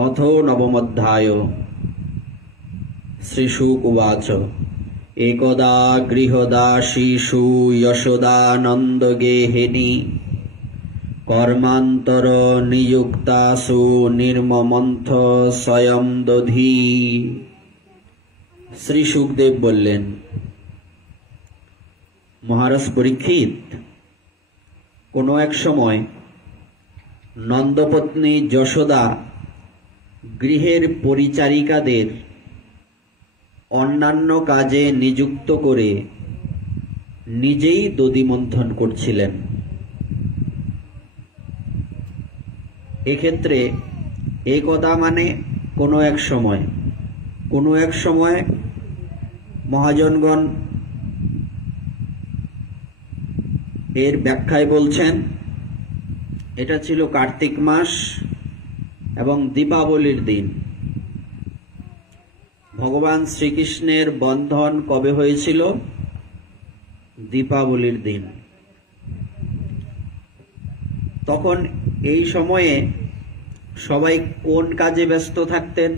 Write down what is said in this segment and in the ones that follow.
अथो नवमोऽध्याय। श्रीशुक उवाच एकदा गृहदासीषु यशोदानन्दगेहिनी कर्मान्तर नियुक्तासु निर्ममन्थ स्वयं दधी। श्री सुखदेव बोलें, महाराज परीक्षित, कोनो एक समय नंदपत्नी यशोदा गृहेर परिचारिकादेर अन्यान्य काजे नियुक्त करे निजेई दधि मंथन करछिलेन। एक्षेत्रे एकदा माने कोनो एक समय महाजनगण एर व्याख्याय बोलছেন এটা ছিল कार्तिक मास एवं दीपावलिर दिन। भगवान श्रीकृष्णेर बंधन कबे हयेछिल? दीपावलिर दिन। तखन এই সময়ে সবাই কোন কাজে ব্যস্ত থাকতেন?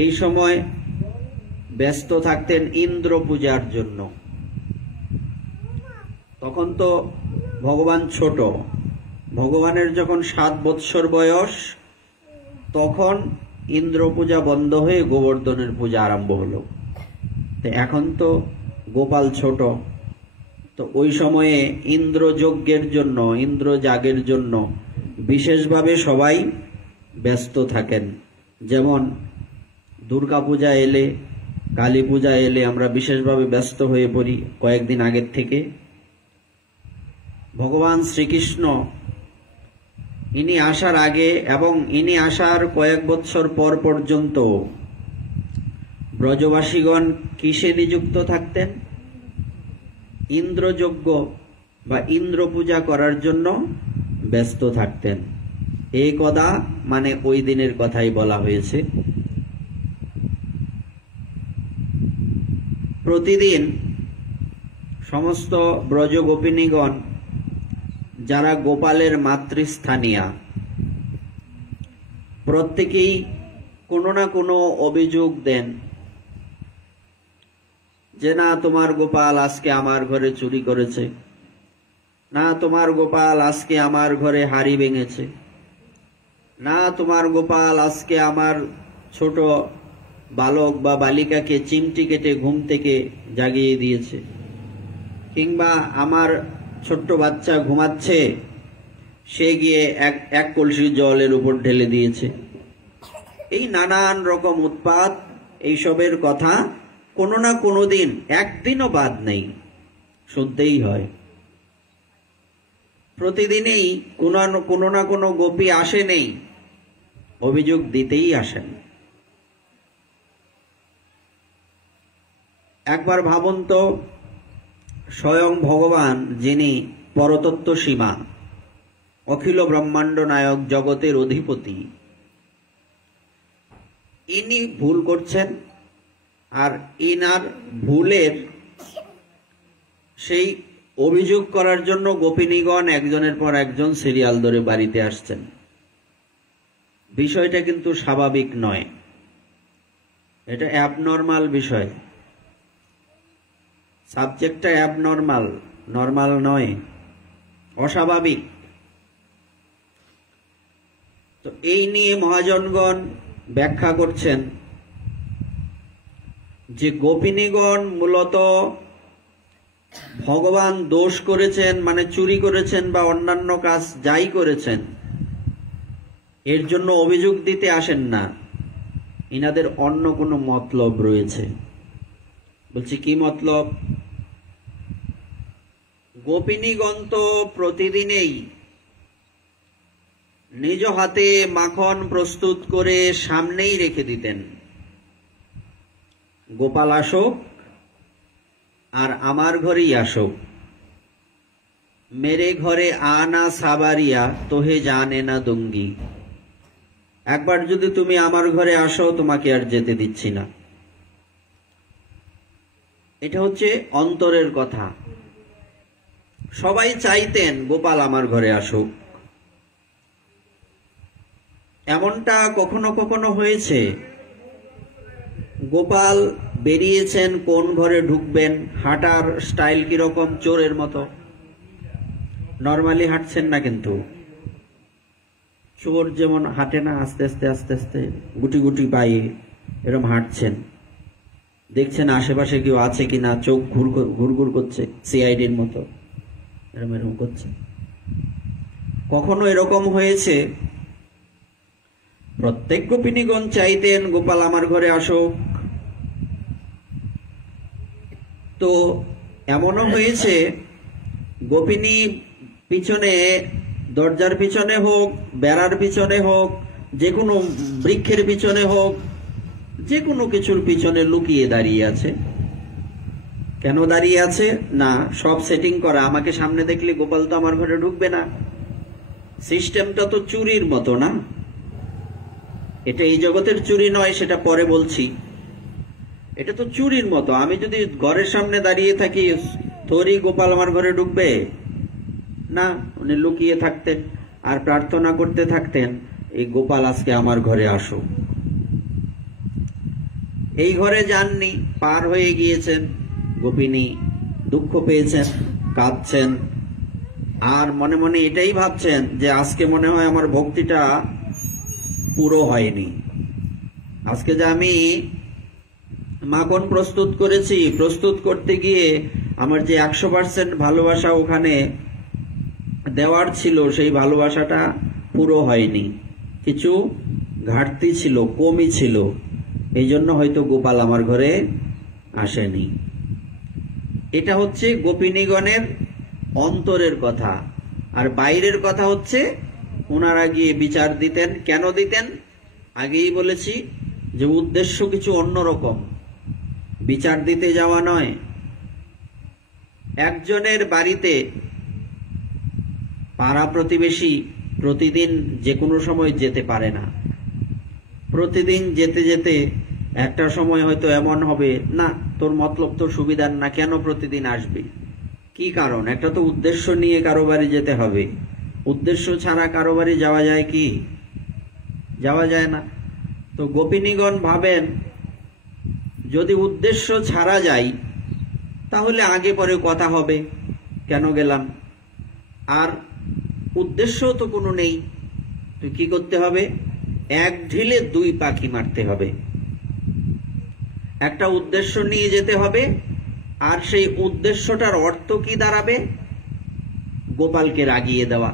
এই সময় ব্যস্ত থাকতেন ইন্দ্র পূজার জন্য। তখন তো ভগবান ছোট, ভগবানের যখন 7 বৎসর বয়স তখন ইন্দ্র পূজা বন্ধ হয়ে গোবর্ধনের পূজা আরম্ভ হলো। তো এখন তো গোপাল ছোট, তো ওই সময়ে ইন্দ্র যজ্ঞের জন্য, ইন্দ্র যাগের জন্য বিশেষভাবে সবাই ব্যস্ত থাকেন। যেমন দুর্গা পূজা এলে, কালী পূজা এলে আমরা বিশেষভাবে ব্যস্ত হয়ে পড়ি কয়েকদিন আগের থেকে। ভগবান শ্রীকৃষ্ণ ইনি আসার আগে এবং ইনি আসার কয়েক বৎসর পর পর্যন্ত ব্রজবাসীগণ কিসে নিযুক্ত থাকতেন? ইন্দ্রযজ্ঞ বা ইন্দ্র পূজা করার জন্য ব্যস্ত থাকতেন। এই কথা মানে ওই দিনের কথাই বলা হয়েছে। প্রতিদিন সমস্ত ব্রজ গোপিনীগণ যারা গোপালের মাতৃস্থানীয়া প্রত্যেকেই কোনো না কোনো অভিযোগ দেন যে না তোমার গোপাল আজকে আমার ঘরে চুরি করেছে, না তোমার গোপাল আজকে আমার ঘরে হাড়ি ভেঙেছে, না তোমার গোপাল আজকে আমার ছোট বালক বা বালিকাকে চিমটি কেটে ঘুম থেকে জাগিয়ে দিয়েছে, কিংবা আমার ছোট্ট বাচ্চা ঘুমাচ্ছে সে গিয়ে এক কলসি জলের উপর ঢেলে দিয়েছে। এই নানান রকম উৎপাত, এইসবের কথা কোনো না কোনো দিন, একদিনও বাদ নেই, শুনতেই হয়। প্রতিদিনই কোনো না কোনো গোপী আসে নেই, অভিযোগ দিতেই আসেন। একবার ভাবুন তো, স্বয়ং ভগবান যিনি পরতত্ত্ব সীমা, অখিল ব্রহ্মাণ্ড নায়ক, জগতের অধিপতি, ইনি ভুল করছেন আর ইনার ভুলের সেই অভিযোগ করার জন্য গোপিনীগণ একজনের পর একজন সিরিয়াল ধরে বাড়িতে আসছেন। বিষয়টা কিন্তু স্বাভাবিক নয়, এটা অ্যাবনর্মাল বিষয়। সাবজেক্টটা অ্যাবনর্মাল, নর্মাল নয়, অস্বাভাবিক। তো এই নিয়ে মহাজনগণ ব্যাখ্যা করছেন যে গোপিনীগণ মূলত ভগবান দোষ করেছেন, মানে চুরি করেছেন বা অন্যান্য কাজ যাই করেছেন, এর জন্য অভিযোগ দিতে আসেন না, ইনাদের অন্য কোনো মতলব রয়েছে। বলছি কি মতলব? গোপিনীগণ তো প্রতিদিনেই নিজ হাতে মাখন প্রস্তুত করে সামনেই রেখে দিতেন, গোপাল আসুক আর আমার ঘরেই আসুক, মেরে ঘরে আনা সাবারিয়া তোহে জানে না দুঙ্গি। একবার যদি তুমি আমার ঘরে আসো তোমাকে আর যেতে দিচ্ছি না। এটা হচ্ছে অন্তরের কথা। সবাই চাইতেন গোপাল আমার ঘরে আসুক, এমনটা কখনো কখনো হয়েছে, গোপাল বেরিয়েছেন কোন ঘরে ঢুকবেন, হাঁটার স্টাইল কিরকম, চোরের মতো। নর্মালি হাঁটছেন না, কিন্তু চোর যেমন হাঁটে না, আস্তে আস্তে আস্তে আস্তে গুটি গুটি পায়ে এরকম হাঁটছেন। দেখছেন আশেপাশে কেউ আছে কিনা, চোখ ঘুরঘুর করছে, সিআইডির মতো এরকম এরকম করছে। কখনো এরকম হয়েছে, প্রত্যেক গোপিনীগণ চাইতেন গোপাল আমার ঘরে আসুক। তো এমনও হয়েছে, গোপিনী পিছনে, দরজার পিছনে হোক, বেড়ার পিছনে হোক, যে কোনো বৃক্ষের পিছনে হোক, যে কোনো কিছুর পিছনে লুকিয়ে দাঁড়িয়ে আছে। কেন দাঁড়িয়ে আছে? না, সব সেটিং করা, আমাকে সামনে দেখলে গোপাল তো আমার ঘরে ঢুকবে না। সিস্টেমটা তো চুরির মতো না, এটা এই জগতের চুরি নয়, সেটা পরে বলছি। এটা তো চুরির মতো। আমি যদি ঘরের সামনে দাঁড়িয়ে থাকি, তোরই গোপাল আমার ঘরে ঢুকবে না। উনি লুকিয়ে থাকতেন আর প্রার্থনা করতে থাকতেন, এই গোপাল আজকে আমার ঘরে আসো। এই ঘরে যাননি, পার হয়ে গিয়েছেন, গোপিনী দুঃখ পেয়েছেন, কাঁদছেন, আর মনে মনে এটাই ভাবছেন যে আজকে মনে হয় আমার ভক্তিটা পুরো হয়নি। আজকে যে আমি মাখন প্রস্তুত করেছি, প্রস্তুত করতে গিয়ে আমার যে 100% ভালোবাসা ওখানে দেওয়ার ছিল, সেই ভালোবাসাটা পুরো হয়নি, কিছু ঘাটতি ছিল, কমই ছিল। এই জন্য হয়তো গোপাল আমার ঘরে আসেনি। এটা হচ্ছে গোপিনীগণের অন্তরের কথা। আর বাইরের কথা হচ্ছে ওনারা গিয়ে বিচার দিতেন। কেন দিতেন? আগেই বলেছি যে উদ্দেশ্য কিছু অন্যরকম, বিচার দিতে যাওয়া নয়। একজনের বাড়িতে পাড়া প্রতিবেশী প্রতিদিন যে কোনো সময় যেতে পারে না। প্রতিদিন যেতে যেতে একটা সময় হয়তো এমন হবে, না তোর মতলব তো সুবিধার না, কেন প্রতিদিন আসবি? কি কারণ? একটা তো উদ্দেশ্য নিয়ে কারো বাড়ি যেতে হবে। উদ্দেশ্য ছাড়া কারো বাড়ি যাওয়া যায় কি? যাওয়া যায় না। তো গোপিনীগণ ভাবেন, যদি উদ্দেশ্য ছাড়া যাই তাহলে আগে পরে কথা হবে, কেন গেলাম? আর উদ্দেশ্য তো কোনো নেই, তো কি করতে হবে? এক ঢিলে দুই পাখি মারতে হবে। একটা উদ্দেশ্য নিয়ে যেতে হবে, আর সেই উদ্দেশ্যটার অর্থ কি দাঁড়াবে? গোপালকে রাগিয়ে দেওয়া।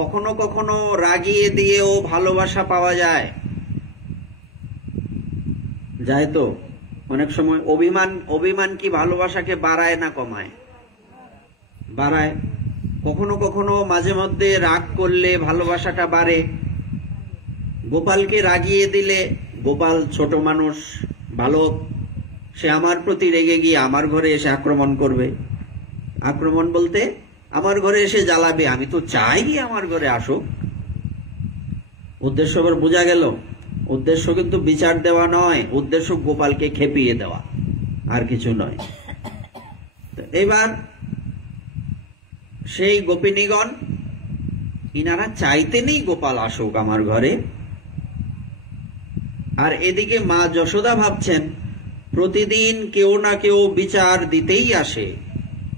কখনো কখনো রাগিয়ে দিয়েও ভালোবাসা পাওয়া যায়, যায় তো অনেক সময়। অভিমান কি ভালোবাসাকে বাড়ায় না কমায়? বাড়ায়। কখনো কখনো মাঝে মধ্যে রাগ করলে ভালোবাসাটা বাড়ে। গোপালকে রাগিয়ে দিলে, গোপাল ছোট মানুষ, বালক, সে আমার প্রতি রেগে গিয়ে আমার ঘরে এসে আক্রমণ করবে। আক্রমণ বলতে আমার ঘরে এসে জ্বালাবে। আমি তো চাই আমার ঘরে আসুক। উদ্দেশ্য আবার বোঝা গেল? উদ্দেশ্য কিন্তু বিচার দেওয়া নয়, উদ্দেশ্য গোপালকে খেপিয়ে দেওয়া, আর কিছু নয়। এবার সেই গোপিনীগণ, ইনারা চাইতেনই গোপাল আসুক আমার ঘরে। আর এদিকে মা যশোদা ভাবছেন, প্রতিদিন কেউ না কেউ বিচার দিতেই আসে।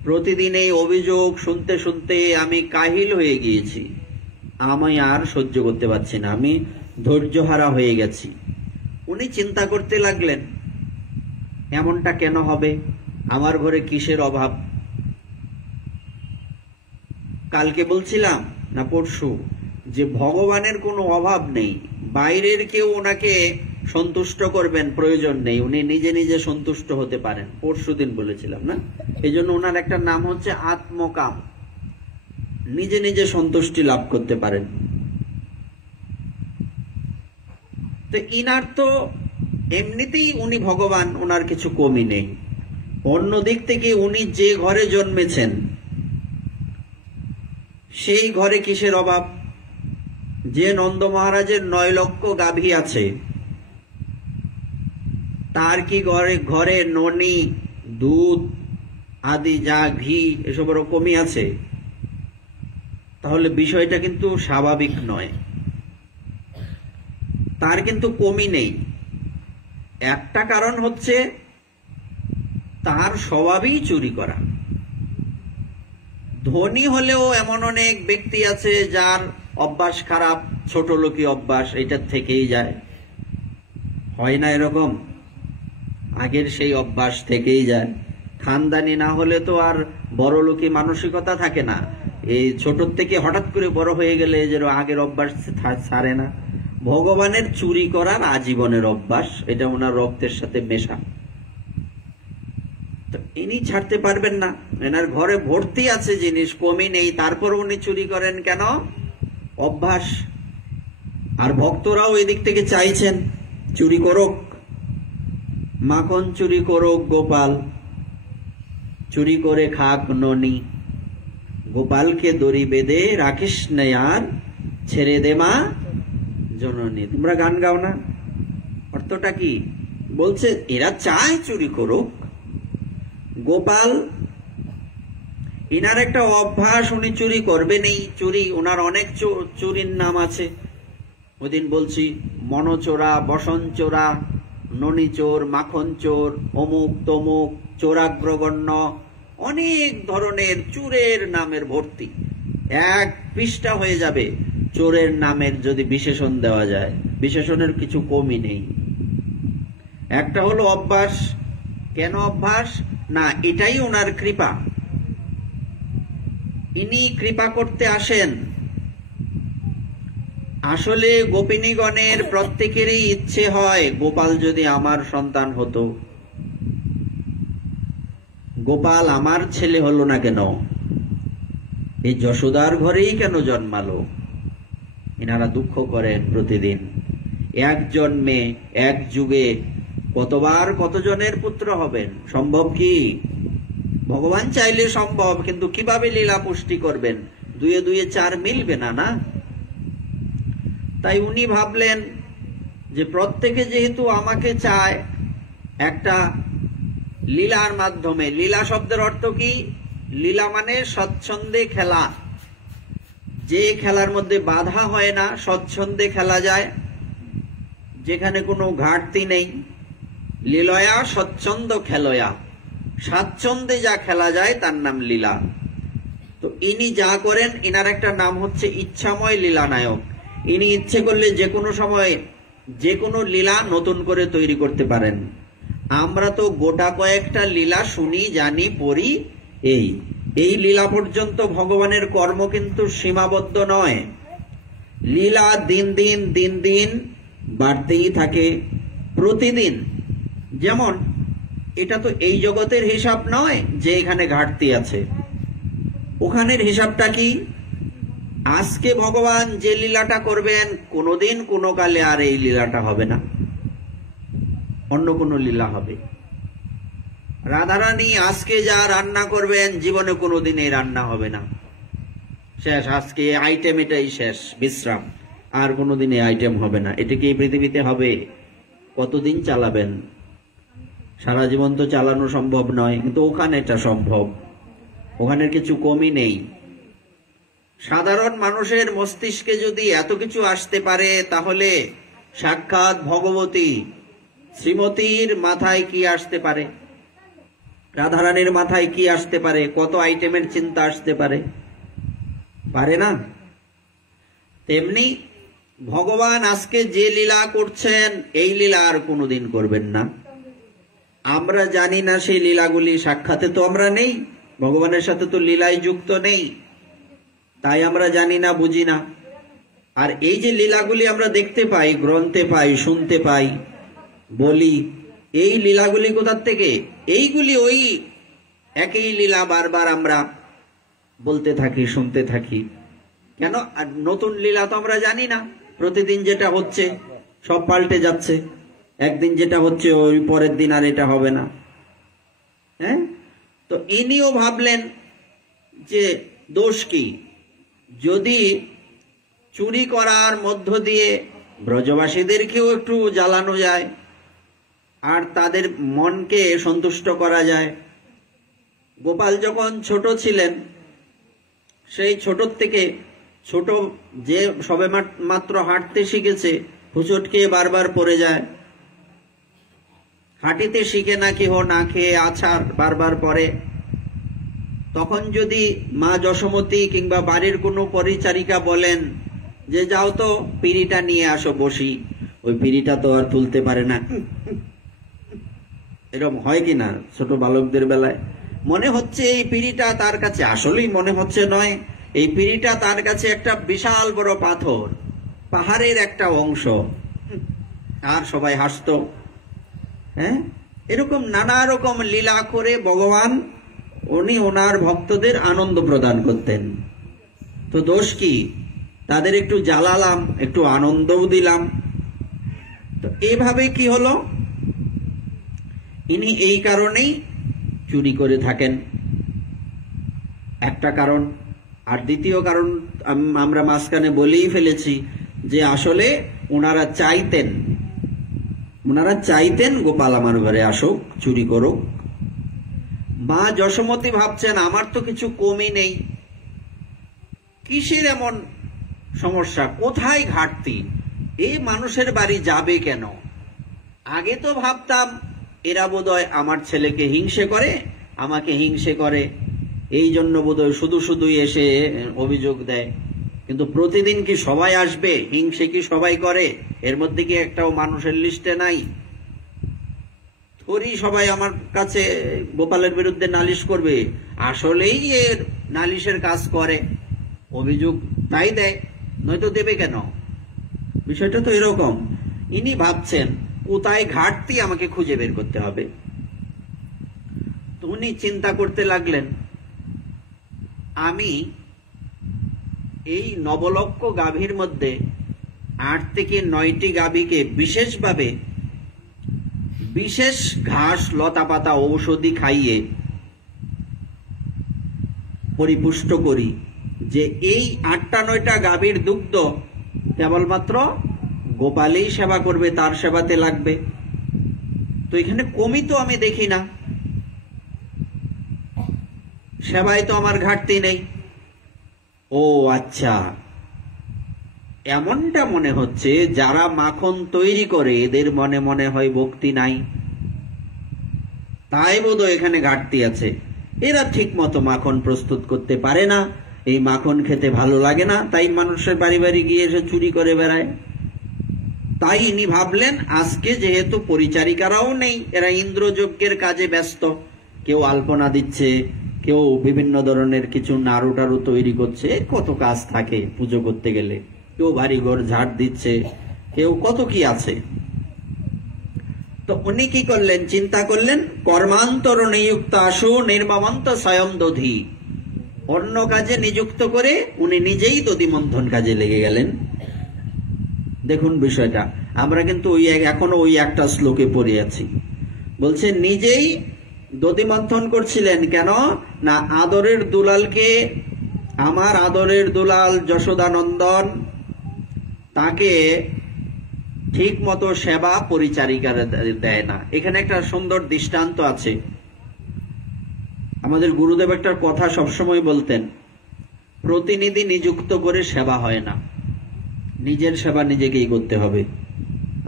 প্রতিদিন এই অভিযোগ শুনতে শুনতে আমি কাহিল হয়ে গিয়েছি, আমি আর সহ্য করতে পারছি না, আমি ধৈর্যহারা হয়ে গেছি। উনি চিন্তা করতে লাগলেন, এমনটা কেন হবে? আমার ঘরে কিসের অভাব? কালকে বলছিলাম না পরশু, যে ভগবানের কোনো অভাব নেই। বাইরের কেউ ওনাকে সন্তুষ্ট করবেন প্রয়োজন নেই, উনি নিজে নিজে সন্তুষ্ট হতে পারেন। পরশুদিন বলেছিলাম না? এই জন্য ওনার একটা নাম হচ্ছে আত্মকাম, নিজে নিজে সন্তুষ্টি লাভ করতে পারেন। তো ইনার তো এমনিতেই উনি ভগবান, ওনার কিছু কমি নেই। অন্য দিক থেকে উনি যে ঘরে জন্মেছেন সেই ঘরে কিসের অভাব? যে নন্দ মহারাজের 9 লক্ষ গাভী আছে, তার কি ঘরে ননি, দুধ আদি যা ঘি এসবেরও কমি আছে? তাহলে বিষয়টা কিন্তু স্বাভাবিক নয়। তার কিন্তু কমই নেই। একটা কারণ হচ্ছে তার স্বভাবই চুরি করা। ধনী হলেও এমন অনেক ব্যক্তি আছে যার অভ্যাস খারাপ, ছোট লোকই অভ্যাস, এটার থেকেই যায়। হয় না এরকম? আগের সেই অভ্যাস থেকেই যায়। খানদানি না হলে তো আর বড় লোকী মানসিকতা থাকে না। এই ছোট থেকে হঠাৎ করে বড় হয়ে গেলে যে আগের অভ্যাস ছাড়ে না। ভগবানের চুরি করার আজীবনের অভ্যাস, এটা ওনার রক্তের সাথে মেশা। তো ইনি ছাড়তে পারবেন না। এনার ঘরে ভর্তি আছে জিনিস, কমই নেই, তারপর উনি চুরি করেন কেন? অভ্যাস। আর ভক্তরাও এদিক থেকে চাইছেন চুরি করুক, মাখন চুরি করুক গোপাল, চুরি করে খাক ননি, গোপালকে দড়ি বেঁধে রাখিস না আর, ছেড়ে দে মা জননী। তোমরা গান গাও না? অর্থটা কি? বলছে এরা চায় চুরি করুক। গোপাল ইনার একটা অভ্যাস, উনি চুরি করবেনই। চুরি ওনার অনেক চুরির নাম আছে। ওদিন বলছি মনচোরা, বসন চোরা, ননি চোর, মাখন চোর, অমুক তমুক, চোরাগ্রগণ্য, অনেক ধরনের চোরের নামের ভর্তি। এক পৃষ্ঠা হয়ে যাবে চোরের নামের যদি বিশেষণ দেওয়া যায়। বিশেষণের কিছু কমই নেই। একটা হলো অভ্যাস। কেন অভ্যাস? না, এটাই ওনার কৃপা। ইনি কৃপা করতে আসেন। আসলে গোপিনীগণের প্রত্যেকেরই ইচ্ছে হয় গোপাল যদি আমার সন্তান হতো। গোপাল আমার ছেলে হলো না কেন? এই যশোদার ঘরেই কেন জন্মালো? এনারা দুঃখ করেন প্রতিদিন। এক জন্মে এক যুগে কতবার কতজনের পুত্র হবেন? সম্ভব কি? ভগবান চাইলে সম্ভব, কিন্তু কিভাবে লীলা পুষ্টি করবেন? দুয়ে দুয়ে চার মিলবে না, না? তাই উনি ভাবলেন যে প্রত্যেকে যেহেতু আমাকে চায়, একটা লীলার মাধ্যমে। লীলা শব্দের অর্থ কি? লীলা মানে স্বচ্ছন্দে খেলা। যে খেলার মধ্যে বাধা হয় না, স্বচ্ছন্দে খেলা যায়, যেখানে কোনো ঘাটতি নেই। লীলয়া স্বচ্ছন্দ খেলয়া, স্বাচ্ছন্দ্যে যা খেলা যায় তার নাম লীলা। তো ইনি যা করেন, ইনার একটা নাম হচ্ছে ইচ্ছাময় লীলা নায়ক। ইনি ইচ্ছে করলে যে কোনো সময় যে কোনো লীলা নতুন করে তৈরি করতে পারেন। আমরা তো গোটা কয়েকটা লীলা শুনি, জানি, পড়ি। এই লীলা পর্যন্ত ভগবানের কর্ম কিন্তু সীমাবদ্ধ নয়। লীলা দিন দিন বাড়তেই থাকে প্রতিদিন। যেমন এটা তো এই জগতের হিসাব নয় যে এখানে ঘাটতি আছে। ওখানের হিসাবটা কি? আজকে ভগবান যে লীলাটা করবেন, কোনোদিন কোনো কালে আর এই লীলাটা হবে না, অন্য কোনো লীলা হবে। রাধারানী আজকে যা রান্না করবেন, জীবনে কোনোদিন এই রান্না হবে না। শেষ, আজকে আইটেম এটাই শেষ, বিশ্রাম। আর কোনোদিন এই আইটেম হবে না। এটা কি এই পৃথিবীতে হবে? কতদিন চালাবেন? সারা জীবন তো চালানো সম্ভব নয়, কিন্তু ওখানে এটা সম্ভব। ওখানের কিছু কমই নেই। সাধারণ মানুষের মস্তিষ্কে যদি এত কিছু আসতে পারে, তাহলে সাক্ষাৎ ভগবতী শ্রীমতীর মাথায় কি আসতে পারে? রাধারানীর মাথায় কি আসতে পারে? কত আইটেমের চিন্তা আসতে পারে? পারে না? তেমনি ভগবান আজকে যে লীলা করছেন, এই লীলা আর কোনোদিন করবেন না। আমরা জানি না সেই লীলাগুলি, সাক্ষাতে তো আমরা নেই, ভগবানের সাথে তো লীলায় যুক্ত নেই, তাই আমরা জানি না, বুঝি না। আর এই যে লীলাগুলি আমরা দেখতে পাই, গ্রন্থে পাই, শুনতে পাই, বলি, এই লীলাগুলি কোথার থেকে? এইগুলি ওই একই লীলা বারবার আমরা বলতে থাকি, শুনতে থাকি। কেন? আর নতুন লীলা তো আমরা জানি না। প্রতিদিন যেটা হচ্ছে সব পাল্টে যাচ্ছে। একদিন যেটা হচ্ছে ওই পরের দিন আর এটা হবে না। হ্যাঁ, তো ইনিও ভাবলেন যে দোষ কি? যদি চুরি করার মধ্য দিয়ে ব্রজবাসীদেরকেও একটু জ্বালানো যায় আর তাদের মনকে সন্তুষ্ট করা যায়। গোপাল যখন ছোট ছিলেন, সেই ছোট থেকে, ছোট যে সবে মাত্র হাঁটতে শিখেছে, হুচট খেয়ে বারবার পড়ে যায়, হাঁটিতে শিখে না কেহ, না খেয়ে আছাড় বারবার পড়ে। তখন যদি মা যশোমতী কিংবা বাড়ির কোনো পরিচারিকা বলেন যে যাও তো পিঁড়িটা নিয়ে আসো বসি, ওই পিঁড়িটা তো আর তুলতে পারে না। এরকম হয় কিনা ছোট বালকদের বেলায়? মনে হচ্ছে এই পিঁড়িটা তার কাছে, আসলেই মনে হচ্ছে নয়, এই পিঁড়িটা তার কাছে একটা বিশাল বড় পাথর, পাহাড়ের একটা অংশ। আর সবাই হাসতো। হ্যাঁ, এরকম নানা রকম লীলা করে ভগবান উনি ওনার ভক্তদের আনন্দ প্রদান করতেন। তো দোষ কি? তাদের একটু জ্বালালাম, একটু আনন্দও দিলাম। তো এইভাবে কি হলো? ইনি এই কারণেই চুরি করে থাকেন, একটা কারণ। আর দ্বিতীয় কারণ আমরা মাঝখানে বলেই ফেলেছি যে আসলে ওনারা চাইতেন গোপাল আমার ঘরে আসুক, চুরি করুক। মা যশোমতী ভাবছেন আমার তো কিছু কমই নেই, কিসের এমন সমস্যা, কোথায় ঘাটতি, এই মানুষের বাড়ি যাবে কেন? আগে তো ভাবতাম এরা বোধহয় আমার ছেলেকে হিংসে করে, আমাকে হিংসে করে, এই জন্য বোধহয় শুধু শুধুই এসে অভিযোগ দেয়। কিন্তু প্রতিদিন কি সবাই আসবে? হিংসে কি সবাই করে? এর মধ্যে কি একটাও মানুষের লিস্টে নাই? থরি সবাই আমার কাছে গোপালের বিরুদ্ধে নালিশ করবে? আসলেই এর নালিশের কাজ করে, অভিযোগ তাই দেয়, নয়তো দেবে কেন? বিষয়টা তো এরকম। ইনি ভাবছেন কোথায় ঘাটতি আমাকে খুঁজে বের করতে হবে। তো উনি চিন্তা করতে লাগলেন, আমি এই নবলক্ষ গাভীর মধ্যে 8 থেকে 9টি গাভীকে বিশেষভাবে বিশেষ ঘাস, লতা পাতা, ঔষধি খাইয়ে পরিপুষ্ট করি, যে এই 8টা 9টা গাভীর দুগ্ধ কেবলমাত্র গোপালেই সেবা করবে, তার সেবাতে লাগবে। তো এখানে কমই তো আমি দেখি না, সেবায় তো আমার ঘাটতি নেই। ও আচ্ছা, এমনটা মনে হচ্ছে যারা মাখন তৈরি করে এদের মনে মনে হয় ভক্তি নাই, তাই বোধহয় এখানে ঘাটতি আছে। এরা ঠিক মতো মাখন প্রস্তুত করতে পারে না, এই মাখন খেতে ভালো লাগে না, তাই মানুষের বাড়ি বাড়ি গিয়ে এসে চুরি করে বেড়ায়। তাই ইনি ভাবলেন আজকে যেহেতু পরিচারিকারাও নেই, এরা ইন্দ্রযজ্ঞের কাজে ব্যস্ত, কেউ আলপনা দিচ্ছে, কেউ বিভিন্ন ধরনের কিছু নাড়ু টাড়ু তৈরি করছে, কত কাজ থাকে পুজো করতে গেলে, কেউ বাড়িঘর ঝাড় দিচ্ছে, কেউ কত কি আছে। তো উনি কি করলেন? চিন্তা করলেন কর্মান্তর নিযুক্ত আশু নির্মমন্ত স্বয়ং দধি, অন্য কাজে নিযুক্ত করে উনি নিজেই দধি মন্থন কাজে লেগে গেলেন। দেখুন বিষয়টা, আমরা কিন্তু এখনো ওই একটা শ্লোকে পড়ে আছি। বলছে নিজেই দধি মন্থন করছিলেন, কেন না আদরের দুলালকে, আমার আদরের দুলাল যশোদানন্দন, তাকে ঠিক মতো সেবা পরিচারিকারা দেয় না। এখানে একটা সুন্দর দৃষ্টান্ত আছে। আমাদের গুরুদেব একটা কথা সবসময় বলতেন, প্রতিনিধি নিযুক্ত করে সেবা হয় না, নিজের সেবা নিজেকেই করতে হবে।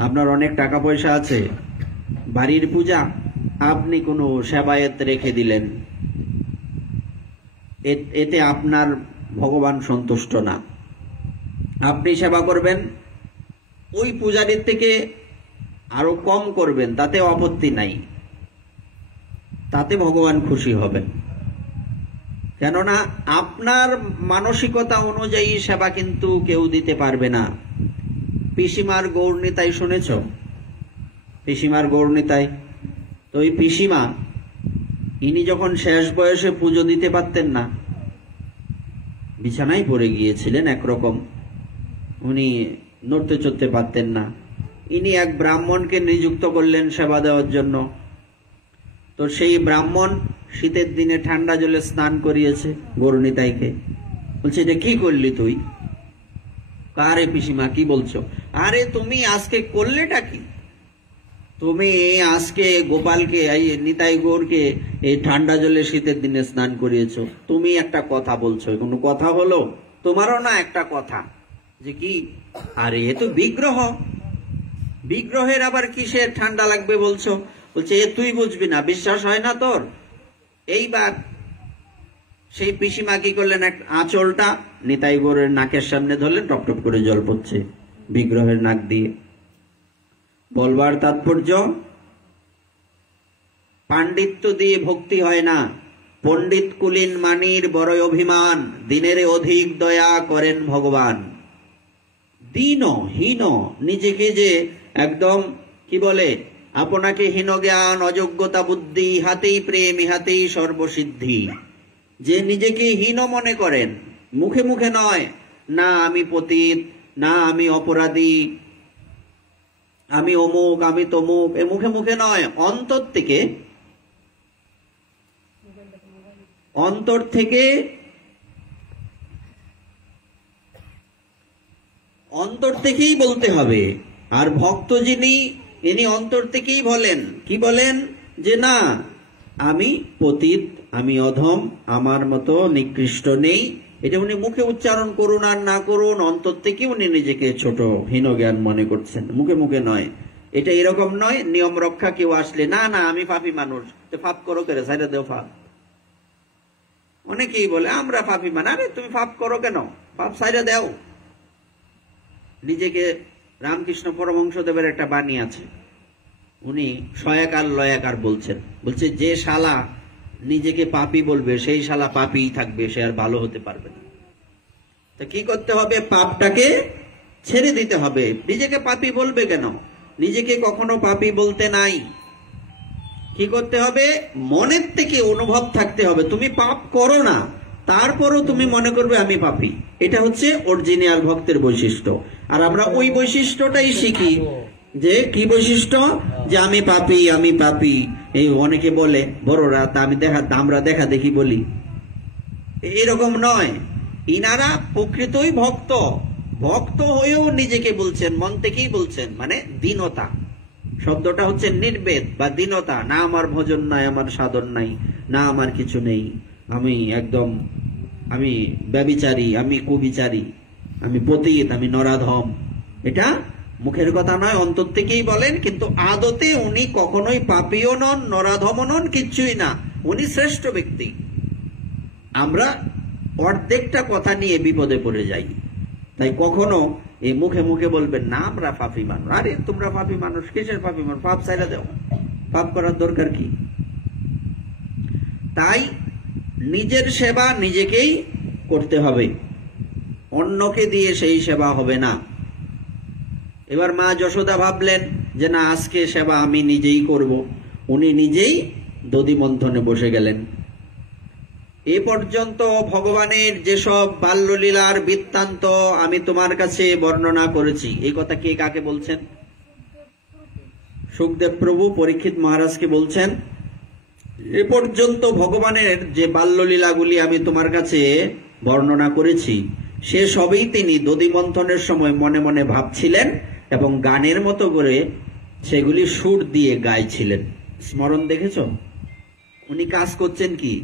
আপনার অনেক টাকা পয়সা আছে, বাড়ির পূজা আপনি কোনো সেবায়েত রেখে দিলেন, এতে আপনার ভগবান সন্তুষ্ট না। আপনি সেবা করবেন, ওই পূজারীর থেকে আরো কম করবেন, তাতে আপত্তি নাই, তাতে ভগবান খুশি হবেন। কেননা আপনার মানসিকতা অনুযায়ী সেবা কিন্তু কেউ দিতে পারবে না। পিসিমার গৌরনীতাই শুনেছ? পিসিমার গৌরনীতাই, তো ওই পিসিমা, ইনি যখন শেষ বয়সে পুজো দিতে পারতেন না, বিছানায় পড়ে গিয়েছিলেন একরকম, উনি নড়তে চড়তে পারতেন না, ইনি এক ব্রাহ্মণকে নিযুক্ত করলেন সেবা দেওয়ার জন্য। তো সেই ব্রাহ্মণ শীতের দিনে ঠান্ডা জলে স্নান করিয়েছে গৌরনীতাইকে। বলছে এটা কি করলি তুই? আরে পিসিমা কি বলছো? আরে তুমি আজকে করলেটা কি? তুমি আজকে গোপালকে, এই নিতাই গৌরকে এই ঠান্ডা জলে শীতের দিনে স্নান করিয়েছো, তুমি একটা কথা বলছো, কোনো কথা হলো? তোমারও না একটা কথা, যে কি? আরে এ তো বিগ্রহ, বিগ্রহের আবার কিসের ঠান্ডা লাগবে বলছো? বলছে এ তুই বুঝবি না, বিশ্বাস হয় না তোর? এইবার সেই পিসিমা কি করলেন, এক আঁচলটা নিতাই গৌরের নাকের সামনে ধরলেন, টপটপ করে জল পড়ছে বিগ্রহের নাক দিয়ে। বলবার তাৎপর্য, পাণ্ডিত্য দিয়ে ভক্তি হয় না। পণ্ডিত কুলীন মানির বড় অভিমান, দিনের অধিক দয়া করেন ভগবান। দীন হীন, নিজেকে যে একদম কি বলে, আপনাকে হীন জ্ঞান অযোগ্যতা বুদ্ধি, ইহাতেই প্রেম ইহাতেই সর্বসিদ্ধি, যে নিজেকে হীন মনে করেন, মুখে মুখে নয়, না আমি পতিত, না আমি অপরাধী, আমি অমুক আমি তমুক, এ মুখে মুখে নয়, অন্তর থেকে, অন্তর থেকে, অন্তর থেকেই বলতে হবে। আর ভক্ত যিনি, ইনি অন্তর থেকেই বলেন, কি বলেন, যে না আমি পতিত, আমি অধম, আমার মতো নিকৃষ্ট নেই। এটা উনি মুখে উচ্চারণ করুন আর না করুন, অন্তর থেকে উনি নিজেকে ছোট হীন জ্ঞান মনে করছেন, মুখে মুখে নয়। এটা এরকম নয় নিয়ম রক্ষা কেউ আসলে, না না আমি পাপী মানুষ, তো পাপ করো কেন, সাইডে দেও পাপ। অনেকেই বলে আমরা পাপী মানুষ, আরে তুমি পাপ করো কেন, পাপ সাইডে দেও। নিজেকে রামকৃষ্ণ পরমহংসদেবের একটা বাণী আছে, উনি শয়াকার লয়াকার বলছেন, বলছে যে শালা নিজেকে পাপী বলবে সেই শালা পাপী থাকবে, সে আর ভালো হতে পারবে না। তো কি করতে হবে, পাপটাকে ছেড়ে দিতে হবে। নিজেকে পাপী বলবে কেন, নিজেকে কখনো পাপী বলতে নাই। কি করতে হবে, মনের থেকে অনুভব থাকতে হবে, তুমি পাপ করো না, তারপরও তুমি মনে করবে আমি পাপী। এটা হচ্ছে অরিজিনাল ভক্তের বৈশিষ্ট্য। আর আমরা ওই বৈশিষ্ট্যটাই শিখি, যে কি বৈশিষ্ট্য, যে আমি পাপী আমি পাপী। এই অনেকে বলে বড়রা, তা আমি আমরা দেখা দেখি বলি, এরকম নয়। ইনারা প্রকৃতই ভক্ত, ভক্ত হয়েও নিজেকে বলছেন, মন থেকেই বলছেন, মানে দীনতা শব্দটা হচ্ছে নির্বেদ বা দীনতা। না আমার ভজন নাই, আমার সাধন নাই, না আমার কিছু নেই, আমি একদম, আমি ব্যভিচারী, আমি কুবিচারী, আমি পতিত, আমি নরাধম। এটা মুখের কথা নয়, অন্তর থেকেই বলেন। কিন্তু আদতে উনি কখনোই পাপীও নন, নরাধমও নন, কিচ্ছুই না, উনি শ্রেষ্ঠ ব্যক্তি। আমরা অর্ধেকটা কথা নিয়ে বিপদে পড়ে যাই। তাই কখনো এই মুখে মুখে বলবেন না আমরা পাপী মানুষ, আরে তোমরা পাপী মানুষ, কিসের পাপী মানুষ, পাপ ছাইড়া দাও, পাপ করার দরকার কি। তাই নিজের সেবা নিজেকেই করতে হবে, অন্যকে দিয়ে সেই সেবা হবে না। এবার মা যশোদা ভাবলেন যে না আজকে সেবা আমি নিজেই করব। উনি নিজেই দধি মন্থনে বসে গেলেন। এ পর্যন্ত ভগবানের যেসব বাল্যলীলার বৃত্তান্ত আমি তোমার কাছে বর্ণনা করেছি, এই কথা কে কাকে বলছেন? সুখদেব প্রভু পরীক্ষিত মহারাজকে বলছেন, এ পর্যন্ত ভগবানের যে বাল্যলীলাগুলি আমি তোমার কাছে বর্ণনা করেছি, সে সবই তিনি দধি মন্থনের সময় মনে মনে ভাবছিলেন এবং গানের মতো করে সেগুলি সুর দিয়ে গাইছিলেন। স্মরণ দেখেছ? উনি কাজ করছেন কি,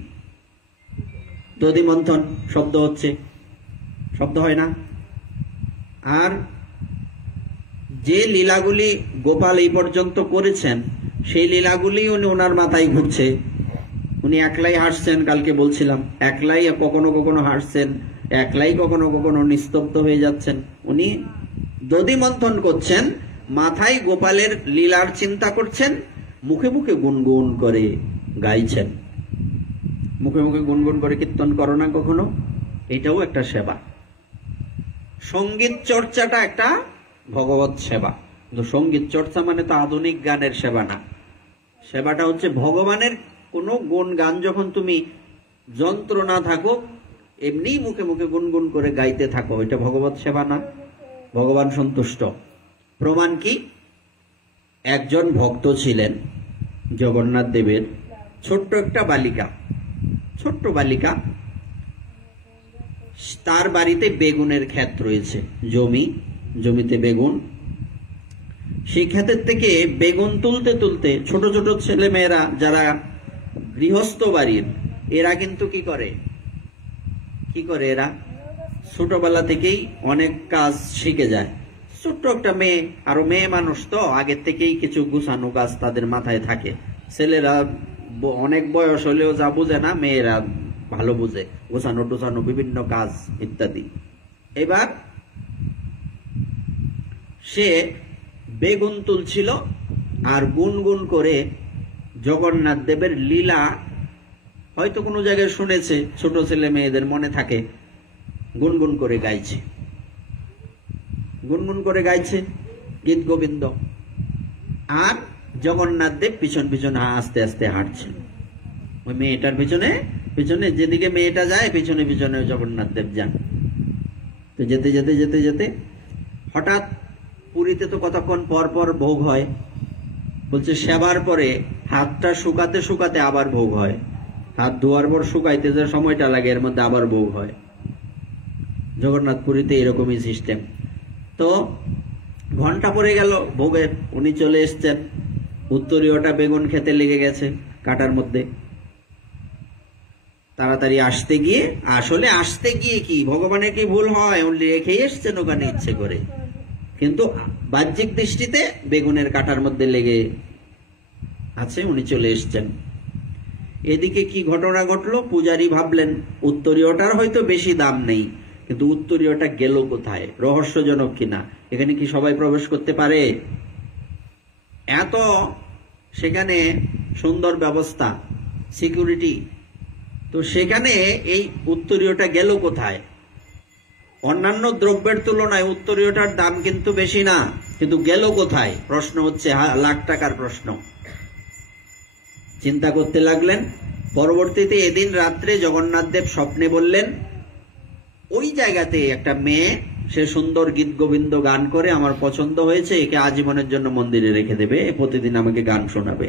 দধি মন্থন শব্দ হচ্ছে, শব্দ হয় না। আর যে লীলাগুলি গোপাল এই পর্যন্ত করেছেন, সেই লীলাগুলি উনি ওনার মাথায় ঘুরছে। উনি একলাই হাসছেন, কালকে বলছিলাম, একলাই কখনো কখনো হাসছেন, একলাই কখনো কখনো নিস্তব্ধ হয়ে যাচ্ছেন। উনি দধি মন্থন করছেন, মাথায় গোপালের লীলার চিন্তা করছেন, মুখে মুখে গুনগুন করে গাইছেন। মুখে মুখে গুনগুন করে কীর্তন করো না কখনো, এটাও একটা সেবা। সঙ্গীত চর্চাটা একটা ভগবত সেবা। কিন্তু সঙ্গীত চর্চা মানে তো আধুনিক গানের সেবা না। সেবাটা হচ্ছে ভগবানের কোনো গুণ গান যখন তুমি যন্ত্র না থাকো, এমনি মুখে মুখে গুনগুন করে গাইতে থাকো, এটা ভগবত সেবা না, ভগবান সন্তুষ্ট। প্রমাণ কি? একজন ভক্ত ছিলেন জগন্নাথ দেবের, ছোট্ট একটা বালিকা, ছোট্ট বালিকা, তার বাড়িতে বেগুনের ক্ষেত রয়েছে, জমিতে বেগুন। সেই ক্ষেতের থেকে বেগুন তুলতে তুলতে ছোট ছোট ছেলে মেয়েরা যারা গৃহস্থ বাড়ির, এরা কিন্তু কি করে এরা ছোটবেলা থেকেই অনেক কাজ শিখে যায়। ছোট্ট একটা মেয়ে, আরো মেয়ে মানুষ তো আগের থেকেই কিছু গুছানো কাজ তাদের মাথায় থাকে। ছেলেরা অনেক বয়স হলেও যা বুঝে না, মেয়েরা ভালো বুঝে, গোছানো টোছানো বিভিন্ন কাজ ইত্যাদি। এবার সে বেগুন তুলছিল আর গুনগুন করে জগন্নাথ দেবের লীলা হয়তো কোনো জায়গায় শুনেছে, ছোট ছেলে মেয়েদের মনে থাকে, গুনগুন করে গাইছে, গুনগুন করে গাইছে গীত গোবিন্দ। আর জগন্নাথ দেব পিছন পিছনে আস্তে আস্তে হাঁটছেন, ওই মেয়েটার পিছনে পিছনে, যেদিকে মেয়েটা যায় পিছনে পিছনে জগন্নাথ দেব যান। তো যেতে যেতে যেতে যেতে হঠাৎ, পুরীতে তো কতক্ষণ পর পর ভোগ হয়, বলছে সেবার পরে হাতটা শুকাতে শুকাতে আবার ভোগ হয়, হাত ধোয়ার পর শুকাইতে যে সময়টা লাগে এর মধ্যে আবার ভোগ হয়। জগন্নাথ পুরীতে এরকমই সিস্টেম। তো ঘন্টা পড়ে গেল ভোগের, উনি চলে এসছেন, উত্তরীয়টা বেগুন খেতে লেগে গেছে কাটার মধ্যে। তাড়াতাড়ি আসতে গিয়ে কি ভগবানের কি ভুল হয়, উনি রেখেই এসছেন ওখানে ইচ্ছে করে, কিন্তু বাহ্যিক দৃষ্টিতে বেগুনের কাটার মধ্যে লেগে আছে, উনি চলে এসছেন। এদিকে কি ঘটনা ঘটলো, পূজারী ভাবলেন উত্তরীয়টার হয়তো বেশি দাম নেই, কিন্তু উত্তরীয়টা গেল কোথায়, রহস্যজনক কিনা, এখানে কি সবাই প্রবেশ করতে পারে? এত সেখানে সুন্দর ব্যবস্থা, সিকিউরিটি, তো সেখানে এই উত্তরীয়টা গেল কোথায়? অন্যান্য দ্রব্যের তুলনায় উত্তরীয়টার দাম কিন্তু বেশি না, কিন্তু গেল কোথায় প্রশ্ন হচ্ছে, লাখ টাকার প্রশ্ন। চিন্তা করতে লাগলেন। পরবর্তীতে এদিন রাত্রে জগন্নাথ দেব স্বপ্নে বললেন, ওই জায়গাতে একটা মেয়ে, সে সুন্দর গীত গোবিন্দ গান করে, আমার পছন্দ হয়েছে, একে আজীবনের জন্য মন্দিরে রেখে দেবে, প্রতিদিন আমাকে গান শোনাবে।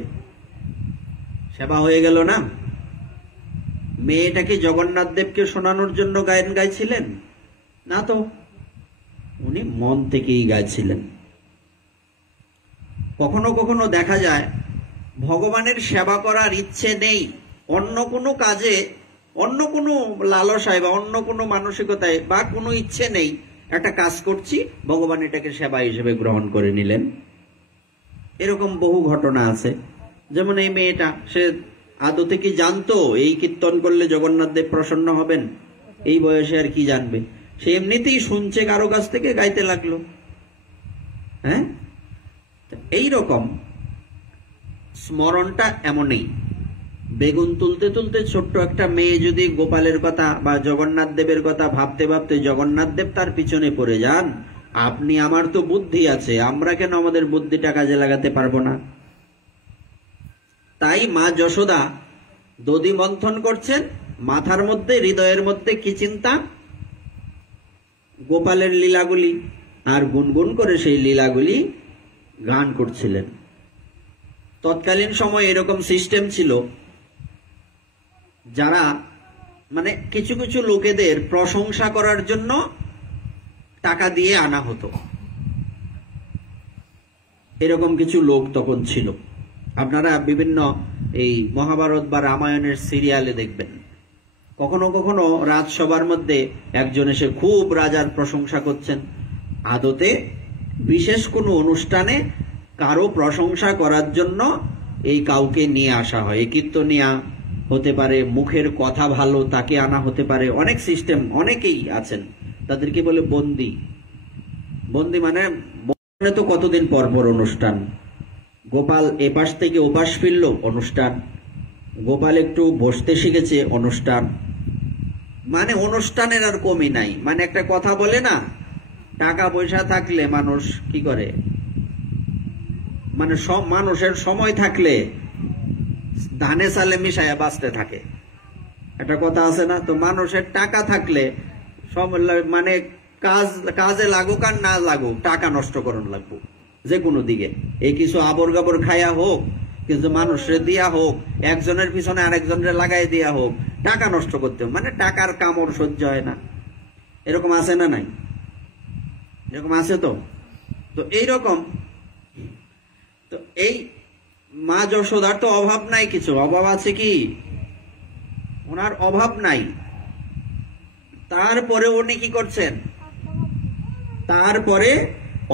সেবা হয়ে গেল না? মেয়েটাকে জগন্নাথ দেবকে শোনানোর জন্য গান গাইছিলেন না তো, উনি মন থেকেই গাইছিলেন। কখনো কখনো দেখা যায় ভগবানের সেবা করার ইচ্ছে নেই, অন্য কোনো কাজে, অন্য কোনো লালসায় বা অন্য কোনো মানসিকতায় বা কোনো ইচ্ছে নেই, একটা কাজ করছি, ভগবান এটাকে সেবা হিসেবে গ্রহণ করে নিলেন। এরকম বহু ঘটনা আছে। যেমন এই মেয়েটা, সে আদতে কি জানতো এই কীর্তন করলে জগন্নাথ দেব প্রসন্ন হবেন? এই বয়সে আর কি জানবে, সে এমনিতেই শুনছে কারো কাছ থেকে, গাইতে লাগলো। হ্যাঁ, এইরকম স্মরণটা এমনই। বেগুন তুলতে তুলতে ছোট্ট একটা মেয়ে যদি গোপালের কথা বা জগন্নাথ দেবের কথা ভাবতে ভাবতে জগন্নাথ দেব তার পিছনে পড়ে যান, আপনি আমার তো বুদ্ধি আছে, আমরা কেন আমাদের বুদ্ধিটা কাজে লাগাতে পারবো না? তাই মা যশোদা দধি মন্থন করছেন, মাথার মধ্যে হৃদয়ের মধ্যে কি চিন্তা? গোপালের লীলাগুলি, আর গুনগুন করে সেই লীলাগুলি গান করছিলেন। তৎকালীন সময় এরকম সিস্টেম ছিল, যারা মানে কিছু কিছু লোকেদের প্রশংসা করার জন্য টাকা দিয়ে আনা হতো, এরকম কিছু লোক তখন ছিল। আপনারা বিভিন্ন এই মহাভারত বা রামায়ণের সিরিয়ালে দেখবেন, কখনো কখনো রাজসভার মধ্যে একজন এসে খুব রাজার প্রশংসা করছেন। আদতে বিশেষ কোনো অনুষ্ঠানে কারো প্রশংসা করার জন্য এই কাউকে নিয়ে আসা হয়। এই কীর্তনিয়া হতে পারে, মুখের কথা ভালো তাকে আনা হতে পারে, অনেক সিস্টেম, অনেকেই আছেন, তাদেরকে বলে বন্দি। বন্দি মানে তো কতদিন পর পর অনুষ্ঠান, গোপাল এপাশ থেকে ওপাশ ফিরল অনুষ্ঠান, গোপাল একটু বসতে শিখেছে অনুষ্ঠান, মানে অনুষ্ঠানের আর কমই নাই। মানে একটা কথা বলে না, টাকা পয়সা থাকলে মানুষ কি করে, মানে সব মানুষের সময় থাকলে ধানে চালে মিশায়া বাঁচতে থাকে, একটা কথা আছে না? তো মানুষের টাকা থাকলে সব মানে কাজে লাগুক আর না লাগুক, টাকা নষ্ট করুন লাগবো যে কোনো দিকে। এই কিছু আবর গাবর খায়া হোক, কিছু মানুষের দিয়া হোক, একজনের পিছনে আরেকজনের লাগাই দিয়া হোক, টাকা নষ্ট করতে, মানে টাকার কামড় সহ্য হয় না। এরকম আছে না নাই? এরকম আছে তো। তো এইরকম, তো এই মা যশোদার তো অভাব নাই, কিছু অভাব আছে কি? ওনার অভাব নাই। তারপরে উনি কি করছেন? তারপরে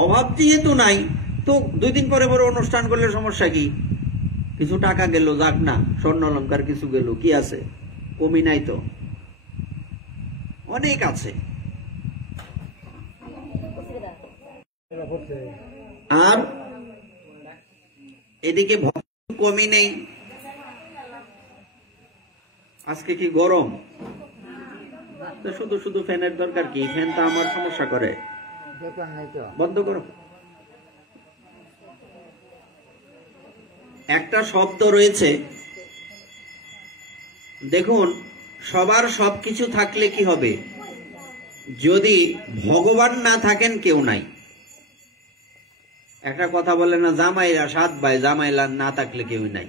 অভাব যেহেতু নাই, তো 2 দিন পরে পরে অনুষ্ঠান করলে সমস্যা কি? কিছু টাকা গেল, যাক না, স্বর্ণ অলংকার কিছু গেল, কি আছে? কমি নাই তো, অনেক আছে। আর এদিকে কমই নেই। আজকে কি গরম, তো শুধু শুধু ফ্যানের দরকার কি? ফ্যান তো আমার সমস্যা করে, বন্ধ করো। একটা শব্দ রয়েছে, দেখুন, সবার সবকিছু থাকলে কি হবে? যদি ভগবান না থাকেন কেউ নাই। একটা কথা বলে না, জামাইরা 7 ভাই, জামাইলা না থাকলে কেউ নাই।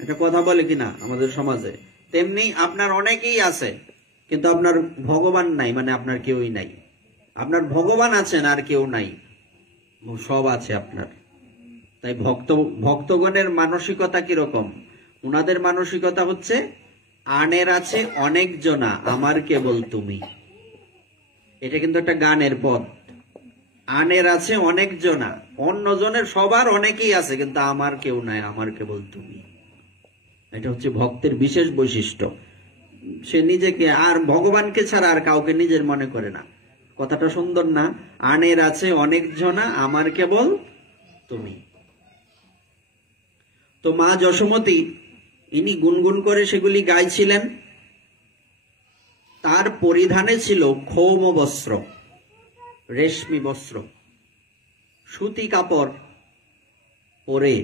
একটা কথা বলে কিনা আমাদের সমাজে? তেমনি আপনার অনেকেই আছে, কিন্তু আপনার ভগবান নাই, মানে আপনার কেউই নাই। আপনার ভগবান আছেন আর কেউ নাই, সব আছে আপনার। তাই ভক্তগণের মানসিকতা কিরকম? উনাদের মানসিকতা হচ্ছে, আনের আছে অনেক জনা, আমার কেবল তুমি। এটা কিন্তু একটা গানের পদ। আনের আছে অনেক জনা, অন্যজনের সবার অনেকেই আছে, কিন্তু আমার কেউ নাই, আমার কেবল তুমি। এটা হচ্ছে ভক্তের বিশেষ বৈশিষ্ট্য। সে নিজেকে আর ভগবানকে ছাড়া আর কাউকে নিজের মনে করে না। কথাটা সুন্দর না? আনের আছে অনেক জনা, আমার কেবল তুমি। তো মা যশোমতী ইনি গুনগুন করে সেগুলি গাইছিলেন। তার পরিধানে ছিল ক্ষৌম বস্ত্র, রেশমি বস্ত্র, সুতি কাপড় পরে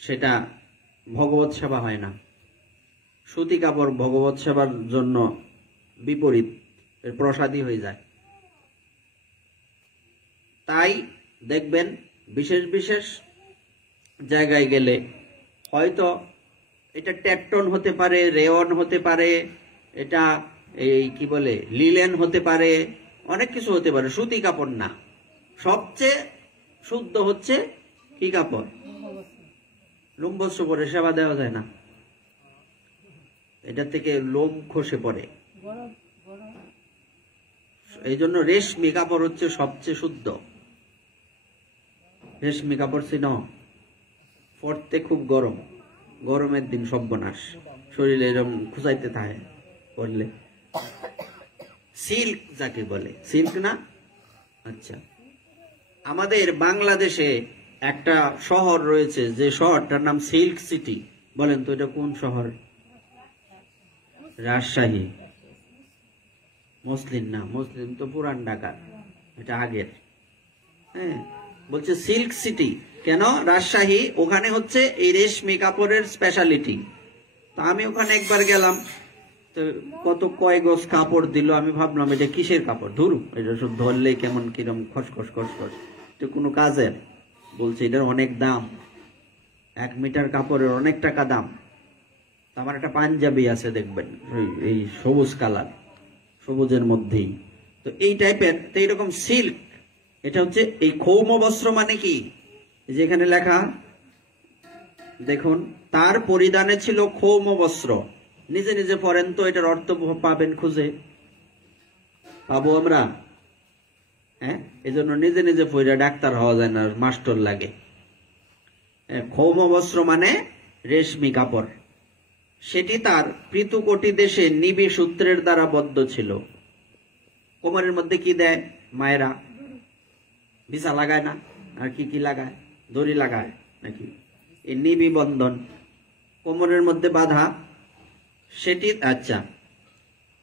সেটা ভগবত সেবা হয় না। সুতি কাপড় ভগবত সেবার জন্য বিপরীত, প্রসাদী হয়ে যায়। তাই দেখবেন বিশেষ বিশেষ জায়গায় গেলে হয়তো এটা টেকটন হতে পারে, রেয়ন হতে পারে, এটা এই কি বলে লিলেন হতে পারে, অনেক কিছু হতে পারে, সুতি কাপড় না। সবচেয়ে শুদ্ধ হচ্ছে কি কাপড়? লোম বস্ত্র পরে সেবা দেওয়া যায় না, এটা থেকে লোম খসে পড়ে। এই জন্য রেশমি কাপড় হচ্ছে সবচেয়ে শুদ্ধ। রেশমি কাপড় ছিল পরতে খুব গরম, গরমের দিন সর্বনাশ, শরীরে এরকম খুঁজাইতে থাকে পড়লে। সিল্ক যাকে বলে, সিল্ক না? আচ্ছা, আমাদের বাংলাদেশে একটা শহর রয়েছে, যে শহরটার নাম সিল্ক সিটি। বলেন তো এটা কোন শহর? রাজশাহী। মুসলিম না, মুসলিম তো পুরান ঢাকা, এটা আগের। হ্যাঁ, বলছে সিল্ক সিটি কেন? রাজশাহী, ওখানে হচ্ছে এই রেশমি কাপড়ের স্পেশালিটি। তো আমি ওখানে একবার গেলাম, তো কত কয় গজ কাপড় দিল। আমি ভাবলাম এটা কিসের কাপড়, ধরু এটা সব ধরলে কেমন কিরম খসখস খসখস, এটা কোনো কাজের? বলছে এটার অনেক দাম, 1 মিটার কাপড়ের অনেক টাকা দাম। আমার একটা পাঞ্জাবি আছে দেখবেন, এই সবুজ কালার, সবুজের মধ্যেই তো এই টাইপের। তো এইরকম সিল্ক, এটা হচ্ছে এই ক্ষৌম বস্ত্র। মানে কি? যেখানে লেখা দেখুন, তার পরিধানে ছিল ক্ষৌম বস্ত্র। নিজে নিজে পড়েন তো, এটার অর্থ পাবেন খুঁজে, পাবো আমরা? হ্যাঁ, এই জন্য নিজে নিজে পড়ে ডাক্তার হওয়া যায় না, মাস্টার লাগে। ক্ষৌম বস্ত্র মানে রেশমি কাপড়। সেটি তার পৃথুকোটি দেশে নিবি সূত্রের দ্বারা বদ্ধ ছিল। কোমরের মধ্যে কি দেয় মায়েরা? বিছা লাগায় না? আর কি কি লাগায়? দড়ি লাগায় নাকি? এই নিবি বন্ধন কোমরের মধ্যে বাঁধা, সেটি। আচ্ছা,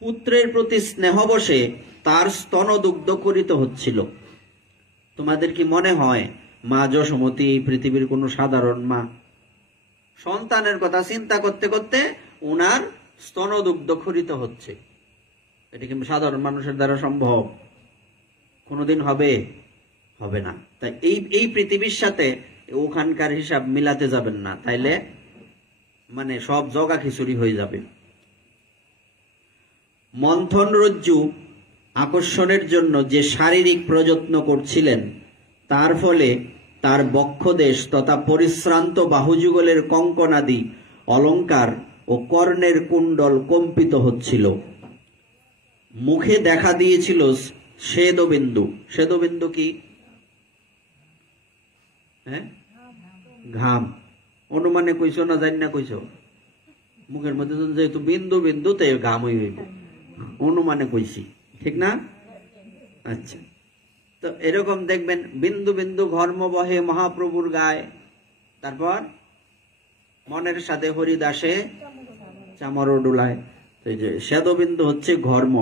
পুত্রের প্রতি স্নেহবশে তার স্তনদুগ্ধ করিত হচ্ছিল। তোমাদের কি মনে হয় মা যশোমতী এই পৃথিবীর কোনো সাধারণ মা? সন্তানের কথা চিন্তা করতে করতে উনার স্তনদুগ্ধ খরিত হচ্ছে। এটা কি সাধারণ মানুষের দ্বারা সম্ভব? কোনোদিন হবে? হবে না। তাই এই পৃথিবীর সাথে ওখানকার হিসাব মিলাতে যাবেন না, তাইলে মানে সব জগা খিচুড়ি হয়ে যাবে। মন্থন রজ্জু আকর্ষণের জন্য যে শারীরিক প্রযত্ন করছিলেন, তার ফলে তার বক্ষদেশ তথা পরিশ্রান্ত বাহুযুগলের কঙ্কনাদি অলঙ্কার ও কর্ণের কুণ্ডল কম্পিত হচ্ছিল। মুখে দেখা দিয়েছিল শ্বেদবিন্দু। শ্বেদবিন্দু কি? হ্যাঁ, ঘাম। অনুমানে কইছো না জানি না কইছো? মুখের মধ্যে যেহেতু বিন্দু বিন্দু তো ঘামই হইব, অনুমানে কইছি, ঠিক না? আচ্ছা, তো এরকম দেখবেন বিন্দু বিন্দু ঘর্ম বহে মহাপ্রভুর গায়ে। তারপর মনের সাথে হরিদাসে চামর ডুলায়। এই যে শ্বেদবিন্দু হচ্ছে ঘর্ম।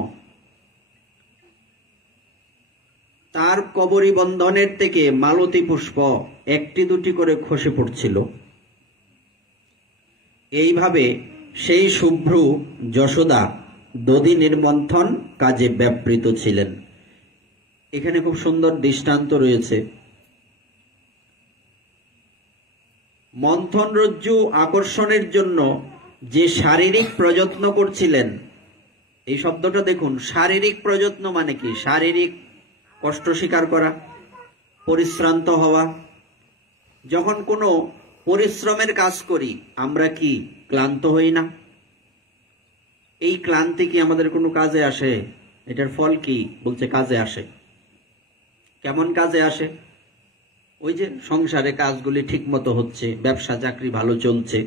তার কবরী বন্ধনের থেকে মালতী পুষ্প একটি দুটি করে খসে পড়ছিল। এইভাবে সেই শুভ্রু যশোদা দধি নির্মন্থন কাজে ব্যাপৃত ছিলেন। এখানে খুব সুন্দর দৃষ্টান্ত রয়েছে। মন্থন রজ্জু আকর্ষণের জন্য যে শারীরিক প্রযত্ন করছিলেন, এই শব্দটা দেখুন, শারীরিক প্রযত্ন মানে কি? শারীরিক কষ্ট স্বীকার করা, পরিশ্রান্ত হওয়া। যখন কোনো পরিশ্রমের কাজ করি আমরা কি ক্লান্ত হই না? এই ক্লান্তি কি আমাদের কোনো কাজে আসে? এটার ফল কি? বলছে কাজে আসে। কেমন কাজে আসে? ওই যে সংসারে কাজগুলি ঠিক মতো হচ্ছে, ব্যবসা চাকরি ভালো চলছে,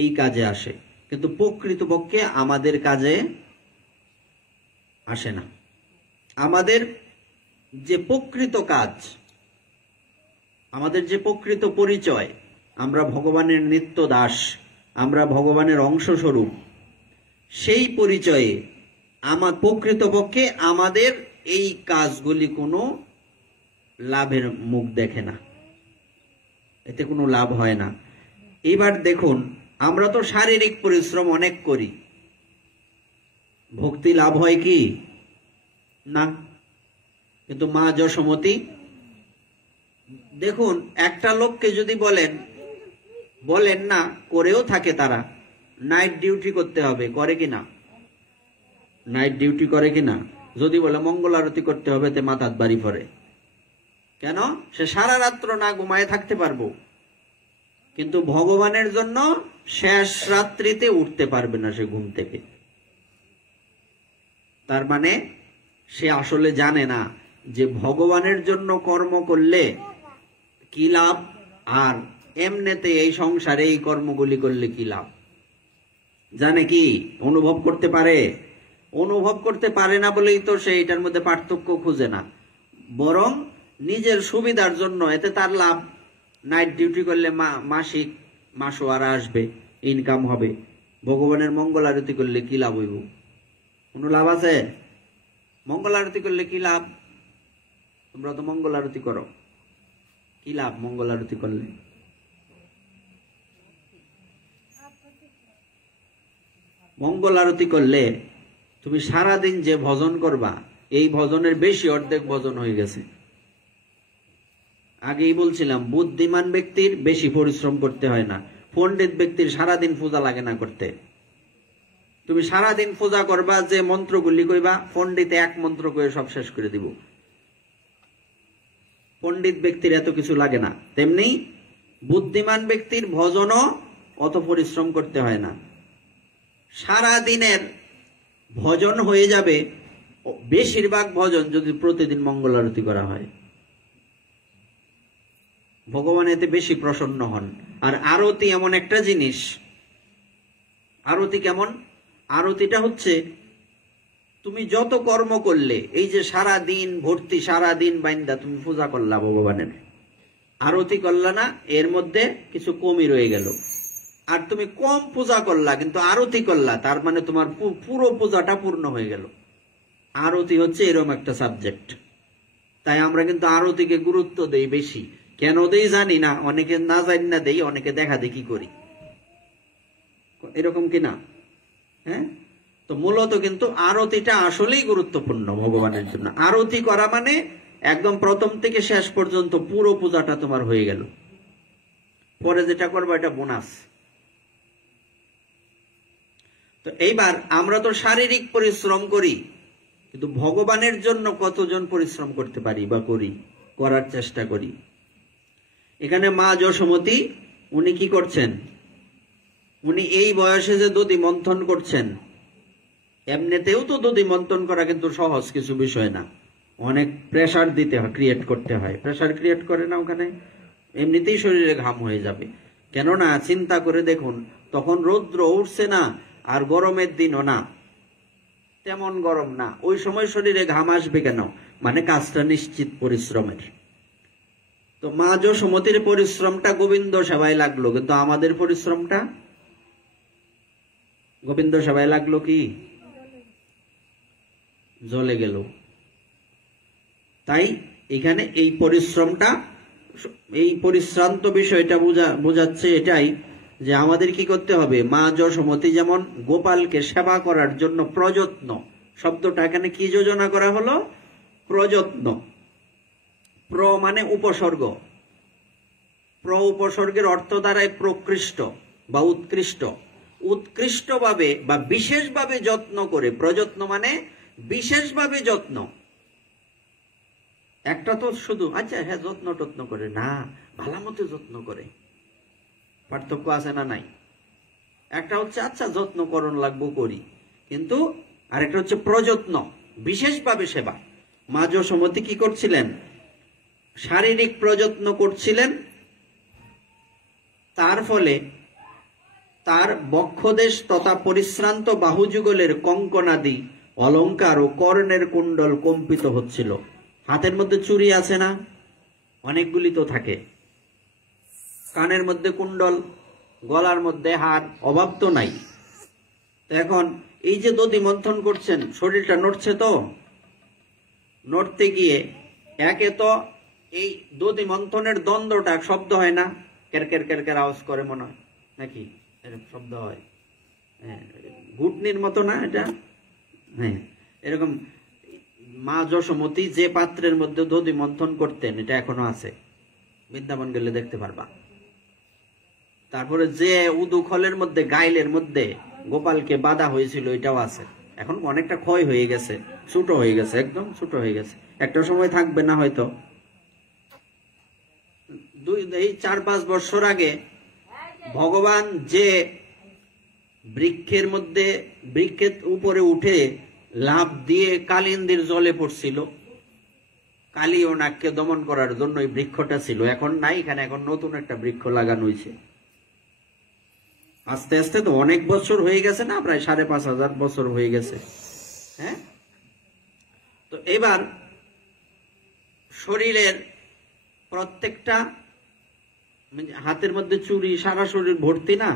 এই কাজে আসে। কিন্তু প্রকৃতপক্ষে আমাদের কাজে আসে না। আমাদের যে প্রকৃত কাজ, আমাদের যে প্রকৃত পরিচয়, আমরা ভগবানের নিত্য দাস, আমরা ভগবানের অংশস্বরূপ, সেই পরিচয়ে আমার প্রকৃতপক্ষে আমাদের এই কাজগুলি কোনো লাভের মুখ দেখে না, এতে কোনো লাভ হয় না। এবার দেখুন, আমরা তো শারীরিক পরিশ্রম অনেক করি, ভক্তি লাভ হয় কি? না। কিন্তু মা যশোমতী, দেখুন, একটা লোককে যদি বলেন না, করেও থাকে তারা, নাইট ডিউটি করতে হবে, করে কিনা? নাইট ডিউটি করে কিনা? যদি বলে মঙ্গল আরতি করতে হবে, তে মাথার বাড়ি পড়ে। কেন? সে সারা রাত্র না ঘুমায় থাকতে পারবো, কিন্তু ভগবানের জন্য শেষ রাত্রিতে উঠতে পারবে না সে ঘুম থেকে। তার মানে সে আসলে জানে না যে ভগবানের জন্য কর্ম করলে কি লাভ, আর এমনিতে এই সংসারে এই কর্মগুলি করলে কি লাভ। জানে কি? অনুভব করতে পারে? অনুভব করতে পারে না বলেই তো সে এটার মধ্যে পার্থক্য খুঁজে না, বরং নিজের সুবিধার জন্য, এতে তার লাভ। নাইট ডিউটি করলে মাসিক মাসোয়ারা আসবে, ইনকাম হবে। ভগবানের মঙ্গল আরতি করলে কি লাভ হইব? কোনো লাভ আছে? মঙ্গল আরতি করলে কি লাভ? তোমরা তো মঙ্গল আরতি করো, কি লাভ মঙ্গল আরতি করলে? মঙ্গল আরতি করলে তুমি সারাদিন যে ভজন করবা, এই ভজনের বেশি অর্ধেক ভজন হয়ে গেছে। আগেই বলছিলাম, বুদ্ধিমান ব্যক্তির বেশি পরিশ্রম করতে হয় না, পণ্ডিত ব্যক্তির সারাদিন পূজা লাগে না করতে। তুমি সারাদিন পূজা করবা, যে মন্ত্রগুলি কইবা, পণ্ডিত এক মন্ত্র কয়ে সব শেষ করে দিব। পণ্ডিত ব্যক্তির এত কিছু লাগে না। তেমনি বুদ্ধিমান ব্যক্তির ভজনও অত পরিশ্রম করতে হয় না। সারা দিনের ভজন হয়ে যাবে, বেশিরভাগ ভজন যদি প্রতিদিন মঙ্গল আরতি করা হয়। ভগবান এতে বেশি প্রসন্ন হন। আর আরতি এমন একটা জিনিস, আরতি কেমন? আরতিটা হচ্ছে, তুমি যত কর্ম করলে, এই যে সারা দিন ভর্তি, সারা দিন বাইন্দা তুমি পূজা করলা ভগবানের, আরতি করলা না, এর মধ্যে কিছু কমই রয়ে গেল। আর তুমি কম পূজা করলা কিন্তু আরতি করলা, তার মানে তোমার পুরো পূজাটা পূর্ণ হয়ে গেল। আরতি হচ্ছে এরকম একটা সাবজেক্ট। তাই আমরা কিন্তু আরতিকে গুরুত্ব দেই বেশি। কেন দেই জানি না, অনেকে না জানি না দেই, অনেকে দেখা দেখি করি, এরকম কিনা? হ্যাঁ, তো মূলত কিন্তু আরতিটা আসলেই গুরুত্বপূর্ণ ভগবানের জন্য। আরতি করা মানে একদম প্রথম থেকে শেষ পর্যন্ত পুরো পূজাটা তোমার হয়ে গেল। পরে যেটা করবো এটা বোনাস। তো এইবার আমরা তো শারীরিক পরিশ্রম করি, কিন্তু ভগবানের জন্য কতজন পরিশ্রম করতে পারি বা করার চেষ্টা করি? এখানে মা যশোমতী উনি কি করছেন? উনি এই বয়সে যে দধি মন্থন করছেন, এমনিতেও তো দধি মন্থন করা কিন্তু সহজ কিছু বিষয় না। অনেক প্রেসার দিতে হয়, ক্রিয়েট করতে হয়। প্রেসার ক্রিয়েট করে না ওখানে, এমনিতেই শরীরে ঘাম হয়ে যাবে। কেননা চিন্তা করে দেখুন, তখন রৌদ্র উঠছে না, আর গরমের দিনও না, তেমন গরম না, ওই সময় শরীরে ঘাম আসবে কেন? মানে কাজটা নিশ্চিত পরিশ্রমের। তো মা যশোমতীর পরিশ্রমটা গোবিন্দ সেবায় লাগলো, কিন্তু আমাদের পরিশ্রমটা গোবিন্দ সেবায় লাগলো কি? জ্বলে গেল। তাই এখানে এই পরিশ্রমটা, এই পরিশ্রান্ত বিষয়টা বোঝাচ্ছে এটাই যে আমাদের কি করতে হবে। মা যশোমতী যেমন গোপালকে সেবা করার জন্য প্রযত্ন, শব্দটা এখানে কি যোজনা করা হলো? প্রযত্ন। প্র মানে উপসর্গ, প্র উপসর্গের অর্থ দ্বারায় প্রকৃষ্ট বা উৎকৃষ্ট। উৎকৃষ্টভাবে বা বিশেষভাবে যত্ন করে, প্রযত্ন মানে বিশেষভাবে যত্ন। একটা তো শুধু আচ্ছা হ্যাঁ যত্ন টত্ন করে না, ভালো মতো যত্ন করে, পার্থক্য আছে না নাই? একটা হচ্ছে আচ্ছা যত্ন করণ লাগবো করি, কিন্তু আরেকটা হচ্ছে প্রযত্ন, বিশেষভাবে সেবা। মা যশোমতী কি করছিলেন? শারীরিক প্রযত্ন করছিলেন, তার ফলে তার বক্ষদেশ তথা পরিশ্রান্ত বাহুযুগলের কঙ্কনাদি অলঙ্কার ও কর্ণের কুণ্ডল কম্পিত হচ্ছিল। হাতের মধ্যে চুড়ি আছে না, অনেকগুলি তো থাকে, কানের মধ্যে কুণ্ডল, গলার মধ্যে হার, অভাব তো নাই। এখন এই যে দধি মন্থন করছেন, শরীরটা নড়ছে, তো নড়তে গিয়ে একে তো এই দধি মন্থনের দ্বন্দ্বটা শব্দ হয় না, কেরকের কেরকের আওয়াজ করে মনে হয় নাকি, এরকম শব্দ হয়, হ্যাঁ ঘুটনির মতো না এটা, হ্যাঁ এরকম। মা যশোমতী যে পাত্রের মধ্যে দধি মন্থন করতেন, এটা এখনো আছে, বৃন্দাবন গেলে দেখতে পারবা। তারপরে যে উদুখলের মধ্যে, গাইলের মধ্যে গোপালকে বাঁধা হয়েছিল, এটাও আছে। এখন অনেকটা ক্ষয় হয়ে গেছে, ছোট হয়ে গেছে, একদম ছোট হয়ে গেছে, একটা সময় থাকবে না হয়তো। এই 4-5 বছর আগে ভগবান যে বৃক্ষের মধ্যে, বৃক্ষের উপরে উঠে লাফ দিয়ে কালিন্দির জলে পড়ছিল, কালী ও নাগকে দমন করার জন্য এই বৃক্ষটা ছিল, এখন নাই এখানে, এখন নতুন একটা বৃক্ষ লাগানো হয়েছে। আস্তে আস্তে তো অনেক বছর হয়ে গেছে না, প্রায় 5,500 বছর হয়ে গেছে। হ্যাঁ, তো এবার শরীরের প্রত্যেকটা, হাতের মধ্যে চুড়ি, সারা শরীর ভর্তি না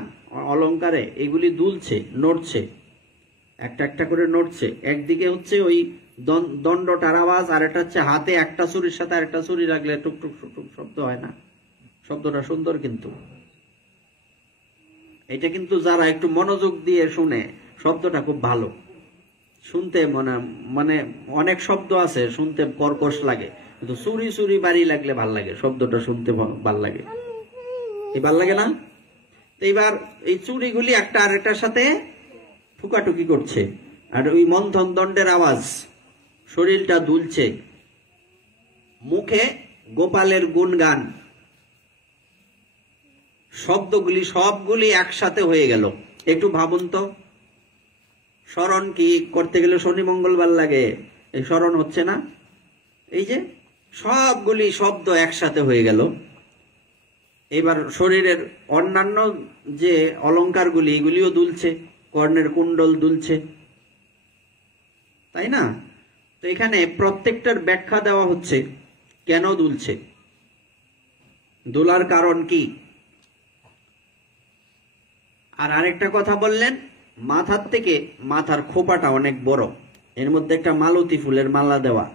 অলঙ্কারে, এগুলি দুলছে, নড়ছে, একটা একটা করে নড়ছে। একদিকে হচ্ছে ওই দণ্ডটার আওয়াজ, আর এটা হচ্ছে হাতে একটা চুরির সাথে আরেকটা চুরি রাখলে টুক টুক টুক শব্দ হয় না, শব্দটা সুন্দর। কিন্তু এটা কিন্তু যারা একটু মনোযোগ দিয়ে শুনে, শব্দটা খুব ভালো শুনতে, মানে অনেক শব্দ আছে শুনতে কর্কশ লাগে, কিন্তু চুরি চুরি বাড়ি লাগলে ভাল লাগে, শব্দটা শুনতে ভাল লাগে, এই ভাল লাগে না? এইবার এই চুরিগুলি একটা আরেকটার সাথে ঠুকাঠুকি করছে, আর ওই মন্থন দণ্ডের আওয়াজ, শরীরটা দুলছে, মুখে গোপালের গুণগান, শব্দগুলি সবগুলি একসাথে হয়ে গেল। একটু ভাবুন তো, স্মরণ কি করতে গেলে শনি মঙ্গলবার লাগে, এই স্মরণ হচ্ছে না, এই যে সবগুলি শব্দ একসাথে হয়ে গেল। এবার শরীরের অন্যান্য যে অলঙ্কারগুলি, এগুলিও দুলছে, কর্ণের কুণ্ডল দুলছে, তাই না? তো এখানে প্রত্যেকটার ব্যাখ্যা দেওয়া হচ্ছে কেন দুলছে, দোলার কারণ কি। আর আরেকটা কথা বললেন, মাথার থেকে, মাথার খোপাটা অনেক বড়, এর মধ্যে একটা মালতী ফুলের মালা দেওয়া,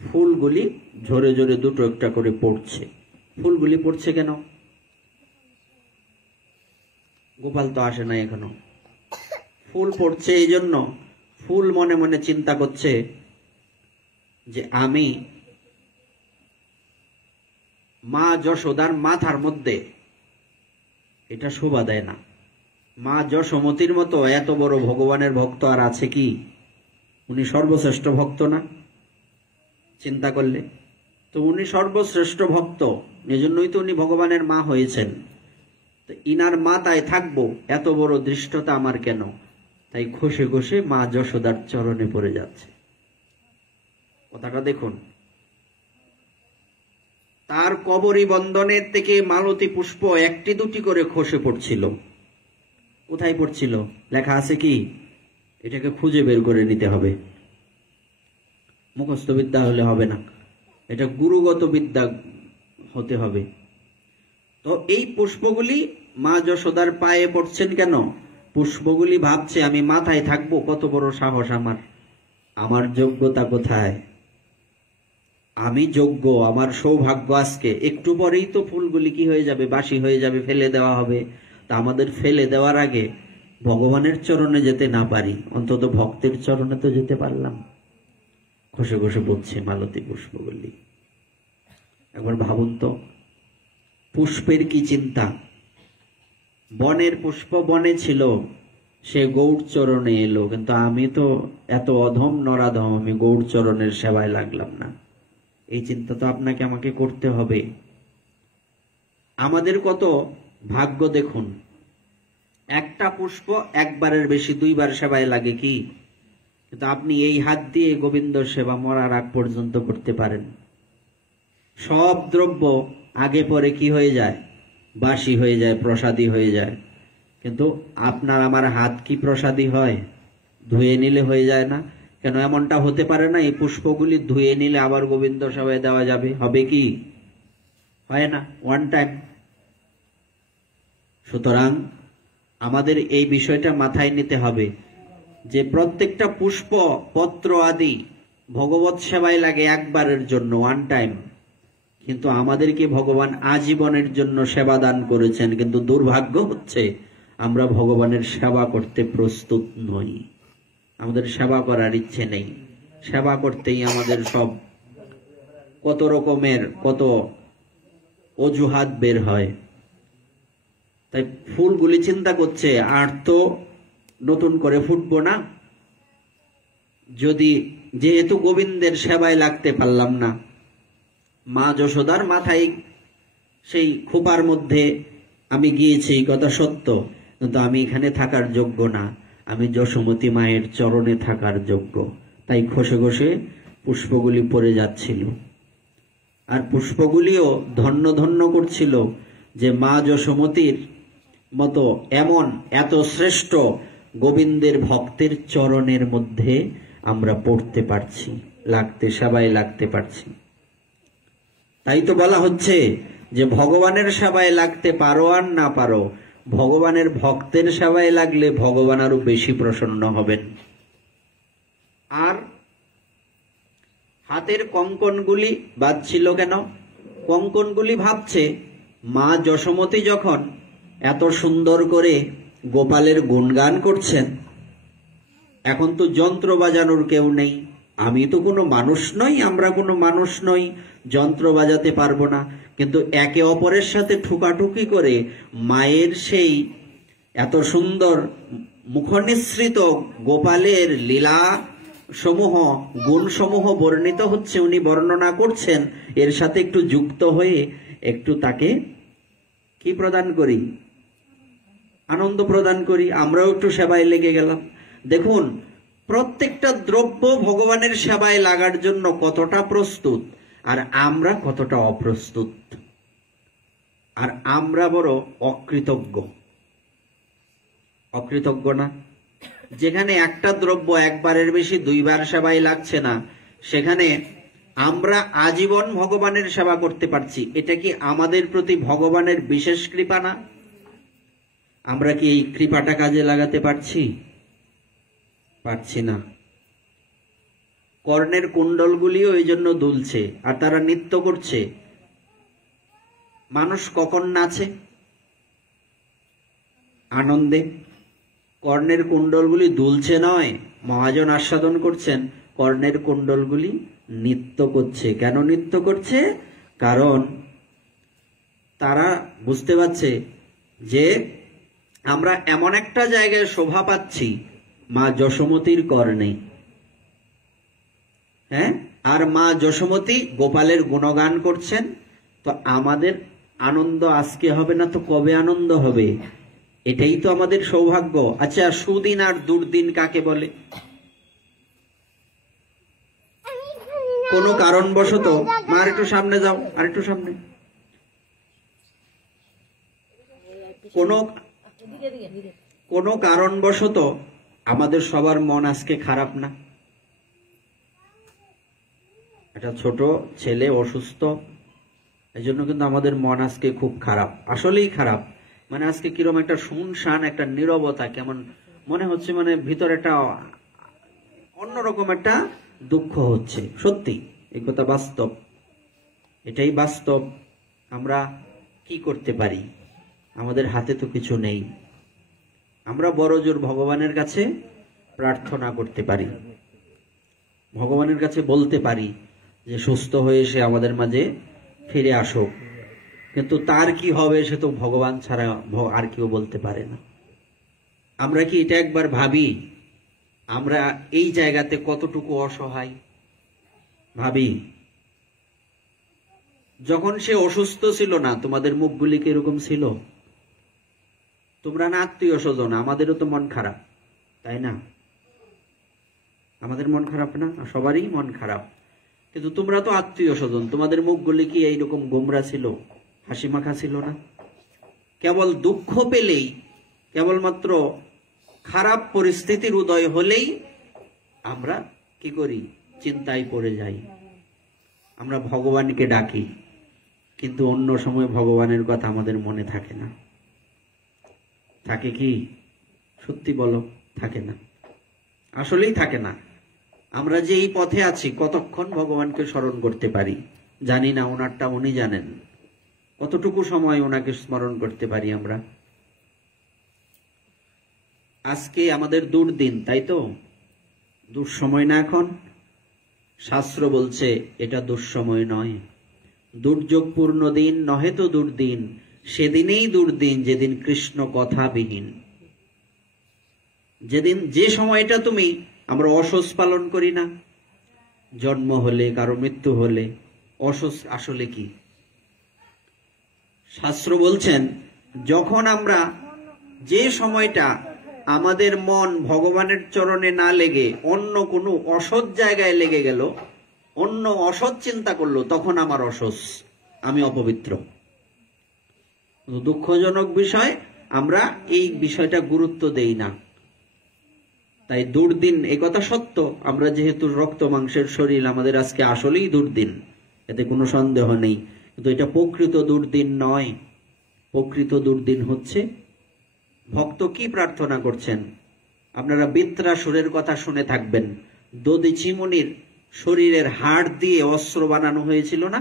ফুলগুলি ঝরে ঝরে দুটো একটা করে পড়ছে। ফুলগুলি পড়ছে কেন? গোপাল তো আসে না এখনো। ফুল পড়ছে এই জন্য, ফুল মনে মনে চিন্তা করছে যে আমি মা যশোদার মাথার মধ্যে, এটা শোভা দেয় না। মা যশোমতীর মতো এত বড় ভগবানের ভক্ত আর আছে কি? উনি সর্বশ্রেষ্ঠ ভক্ত না? চিন্তা করলে তো উনি সর্বশ্রেষ্ঠ ভক্ত, এজন্যই তো উনি ভগবানের মা হয়েছেন। তো ইনার মাথায় থাকবো, এত বড় দৃষ্টতা আমার কেন? তাই খসে খসে মা যশোদার চরণে পড়ে যাচ্ছে। কথাটা দেখুন। তার কবরী বন্ধনের থেকে মালতী পুষ্প একটি দুটি করে খসে পড়ছিল। কোথায় পড়ছিল লেখা আছে কি? এটাকে খুঁজে বের করে নিতে হবে। মুখস্থ বিদ্যা হলে হবে না, এটা গুরুগত বিদ্যা হতে হবে। তো এই পুষ্পগুলি মা যশোদার পায়ে পড়ছেন কেন? পুষ্পগুলি ভাবছে আমি মাথায় থাকবো, কত বড় সাহস আমার, আমার যোগ্যতা কোথায়, আমি যোগ্য, আমার সৌভাগ্য। আজকে একটু পরেই তো ফুলগুলি কি হয়ে যাবে, বাসি হয়ে যাবে, ফেলে দেওয়া হবে। তা আমাদের ফেলে দেওয়ার আগে ভগবানের চরণে যেতে না পারি, অন্তত ভক্তের চরণে তো যেতে পারলাম। খসে খসে পড়ছে মালতী পুষ্পগুলি। একবার ভাবুন তো, পুষ্পের কি চিন্তা। বনের পুষ্প বনে ছিল, সে গৌড় চরণে এলো, কিন্তু আমি তো এত অধম নরাধম, আমি গৌড় চরণের সেবায় লাগলাম না। এই চিন্তা তো আপনাকে আমাকে করতে হবে। আমাদের কত ভাগ্য দেখুন, একটা পুষ্প একবারের বেশি দুইবার সেবায় লাগে কি? কিন্তু আপনি এই হাত দিয়ে গোবিন্দ সেবা মরার আগ পর্যন্ত করতে পারেন। সব দ্রব্য আগে পরে কি হয়ে যায়, বাসি হয়ে যায়, প্রসাদী হয়ে যায়। কিন্তু আপনার আমার হাত কি প্রসাদী হয়? ধুয়ে নিলে হয়ে যায় না কেন? এমনটা হতে পারে না এই পুষ্পগুলি ধুয়ে নিলে আবার গোবিন্দ সেবায় দেওয়া যাবে? হবে কি? হয় না, ওয়ান টাইম। সুতরাং আমাদের এই বিষয়টা মাথায় নিতে হবে যে প্রত্যেকটা পুষ্প পত্র আদি ভগবত সেবায় লাগে একবারের জন্য, ওয়ান টাইম। কিন্তু আমাদেরকে ভগবান আজীবনের জন্য সেবা দান করেছেন। কিন্তু দুর্ভাগ্য হচ্ছে আমরা ভগবানের সেবা করতে প্রস্তুত নই, আমাদের সেবা করার ইচ্ছে নেই। সেবা করতেই আমাদের সব কত রকমের কত অজুহাত বের হয়। তাই ফুলগুলি চিন্তা করছে আর তো নতুন করে ফুটবো না, যদি যেহেতু গোবিন্দের সেবায় লাগতে পারলাম না, মা যশোদার মাথায় সেই খোপার মধ্যে আমি গিয়েছি, কথা সত্য, কিন্তু আমি এখানে থাকার যোগ্য না, আমি যশোমতী মায়ের চরণে থাকার যোগ্য। তাই খসে খসে পুষ্পগুলি পড়ে যাচ্ছিল। আর পুষ্পগুলিও ধন্য ধন্য করছিল যে মা যশোমতীর মতো এমন এত শ্রেষ্ঠ গোবিন্দের ভক্তের চরণের মধ্যে আমরা পড়তে পারছি, লাগতে সেবায় লাগতে পারছি। তাই তো বলা হচ্ছে যে ভগবানের সেবায় লাগতে পারো আর না পারো, ভগবানের ভক্তের সেবায় লাগলে ভগবান আরো বেশি প্রসন্ন হবেন। আর হাতের কঙ্কনগুলি বাজছিল কেন? কঙ্কনগুলি ভাবছে মা যশোমতী যখন এত সুন্দর করে গোপালের গুণগান করছেন, এখন তো যন্ত্র বাজানোর কেউ নেই, আমি তো কোনো মানুষ নই, আমরা কোনো মানুষ নই, যন্ত্র বাজাতে পারবো না। কিন্তু একে অপরের সাথে ঠুকাঠুকি করে মায়ের সেই এত সুন্দর মুখনিসৃত গোপালের লীলা সমূহ, গুণ সমূহ বর্ণিত হচ্ছে, উনি বর্ণনা করছেন, এর সাথে একটু যুক্ত হয়ে একটু তাকে কি প্রদান করি, আনন্দ প্রদান করি, আমরাও একটু সেবায় লেগে গেলাম। দেখুন প্রত্যেকটা দ্রব্য ভগবানের সেবায় লাগার জন্য কতটা প্রস্তুত, আর আমরা কতটা অপ্রস্তুত। আর আমরা বড় অকৃতজ্ঞ, অকৃতজ্ঞ না? যেখানে একটা দ্রব্য একবারের বেশি দুইবার সেবায় লাগছে না, সেখানে আমরা আজীবন ভগবানের সেবা করতে পারছি। এটা কি আমাদের প্রতি ভগবানের বিশেষ কৃপা না? আমরা কি এই কৃপাটা কাজে লাগাতে পারছি? পারছি না। কর্ণের কুণ্ডলগুলিও এই জন্য দুলছে আর তারা নৃত্য করছে। মানুষ কখন নাচে? আনন্দে। কর্ণের কুণ্ডলগুলি দুলছে নয়, মহাজন আস্বাদন করছেন, কর্ণের কুণ্ডলগুলি নৃত্য করছে। কেন নৃত্য করছে? কারণ তারা বুঝতে পারছে যে আমরা এমন একটা জায়গায় শোভা পাচ্ছি মা যশোমতীর কর্ণে। হ্যাঁ, আর মা যশোমতী গোপালের গুণগান করছেন। তো আমাদের আনন্দ আজকে হবে না তো কবে আনন্দ হবে? এটাই তো আমাদের সৌভাগ্য। আচ্ছা, সুদিন আর দুর্দিন কাকে বলে? কোনো কারণবশত, মা আরেকটু সামনে যাও, আরেকটু সামনে। কোনো কারণবশত আমাদের সবার মন আজকে খারাপ না? একটা ছোট ছেলে অসুস্থ, এই জন্য কিন্তু আমাদের মন আজকে খুব খারাপ, আসলেই খারাপ। মানে আজকে কিরকম একটা শুনশান, একটা নীরবতা, কেমন মনে হচ্ছে, মানে ভিতরে একটা অন্যরকম একটা দুঃখ হচ্ছে। সত্যি এই কথা বাস্তব, এটাই বাস্তব। আমরা কি করতে পারি? আমাদের হাতে তো কিছু নেই। আমরা বড় জোর ভগবানের কাছে প্রার্থনা করতে পারি, ভগবানের কাছে বলতে পারি যে সুস্থ হয়ে সে আমাদের মাঝে ফিরে আসুক। কিন্তু তার কি হবে সে তো ভগবান ছাড়া আর কেউ বলতে পারে না। আমরা কি এটা একবার ভাবি, আমরা এই জায়গাতে কতটুকু অসহায়? ভাবি, যখন সে অসুস্থ ছিল না, তোমাদের মুখগুলি কি এরকম ছিল? তোমরা না আত্মীয় স্বজন, আমাদেরও তো মন খারাপ, তাই না? আমাদের মন খারাপ না? সবারই মন খারাপ। কিন্তু তোমরা তো আত্মীয় স্বজন, তোমাদের মুখগুলি কি এইরকম গোমরা ছিল, হাসি মাখা ছিল না? কেবল দুঃখ পেলেই, কেবলমাত্র খারাপ পরিস্থিতির উদয় হলেই আমরা কি করি? চিন্তায় পড়ে যাই, আমরা ভগবানকে ডাকি, কিন্তু অন্য সময় ভগবানের কথা আমাদের মনে থাকে না। থাকে কি? সত্যি বলো, থাকে না, আসলেই থাকে না। আমরা যে এই পথে আছি, কতক্ষণ ভগবানকে স্মরণ করতে পারি জানি না, ওনারটা উনি জানেন। কতটুকু সময় ওনাকে স্মরণ করতে পারি আমরা? আজকে আমাদের দুর্দিন, তাই তো? দুঃসময় না এখন? শাস্ত্র বলছে এটা দুঃসময় নয়, দুর্যোগপূর্ণ দিন নহে তো দুর্দিন, সেদিনেই দুর্দিন যেদিন কৃষ্ণ কথাবিহীন। যেদিন, যে সময়টা তুমি, আমরা অসস পালন করি না? জন্ম হলে, কারো মৃত্যু হলে অসস আসলে কি? শাস্ত্র বলছেন যখন আমরা, যে সময়টা আমাদের মন ভগবানের চরণে না লেগে অন্য কোনো অসৎ জায়গায় লেগে গেল, অন্য অসৎ চিন্তা করলো, তখন আমার অসস, আমি অপবিত্র। দুঃখজনক বিষয়, আমরা এই বিষয়টা গুরুত্ব দেই না। তাই দুর্দিন, এই কথা সত্য। আমরা যেহেতু রক্ত মাংসের শরীর, আমাদের আজকে আসলেই দুর্দিন, এতে কোনো সন্দেহ নেই। কিন্তু এটা প্রকৃত দুর্দিন নয়। প্রকৃত দুর্দিন হচ্ছে, ভক্ত কি প্রার্থনা করছেন? আপনারা বৃত্রাসুরের কথা শুনে থাকবেন। দধিচি মুনির শরীরের হাড় দিয়ে অস্ত্র বানানো হয়েছিল না?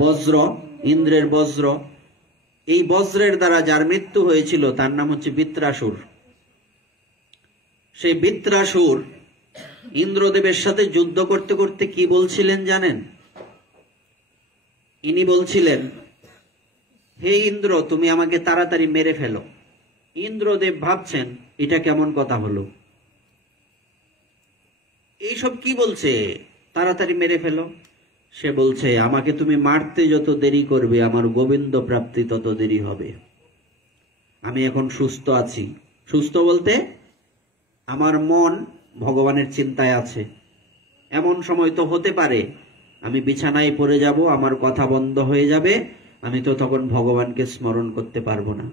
বজ্র, ইন্দ্রের বজ্র। এই বজ্রের দ্বারা যার মৃত্যু হয়েছিল তার নাম হচ্ছে বৃত্রাসুর। সেই বৃত্রাসুর ইন্দ্রদেবের সাথে যুদ্ধ করতে করতে কি বলছিলেন জানেন? ইনি বলছিলেন, হে ইন্দ্র, তুমি আমাকে তাড়াতাড়ি মেরে ফেলো। ইন্দ্রদেব ভাবছেন এটা কেমন কথা হলো, এইসব কি বলছে, তাড়াতাড়ি মেরে ফেলো। সে বলছে, আমাকে তুমি মারতে যত দেরি করবে, আমার গোবিন্দ প্রাপ্তি তত দেরি হবে। আমি এখন সুস্থ আছি। সুস্থ বলতে আমার মন ভগবানের চিন্তায় আছে। এমন সময় তো হতে পারে আমি বিছানায় পড়ে যাব, আমার কথা বন্ধ হয়ে যাবে, আমি তো তখন ভগবানকে স্মরণ করতে পারবো না,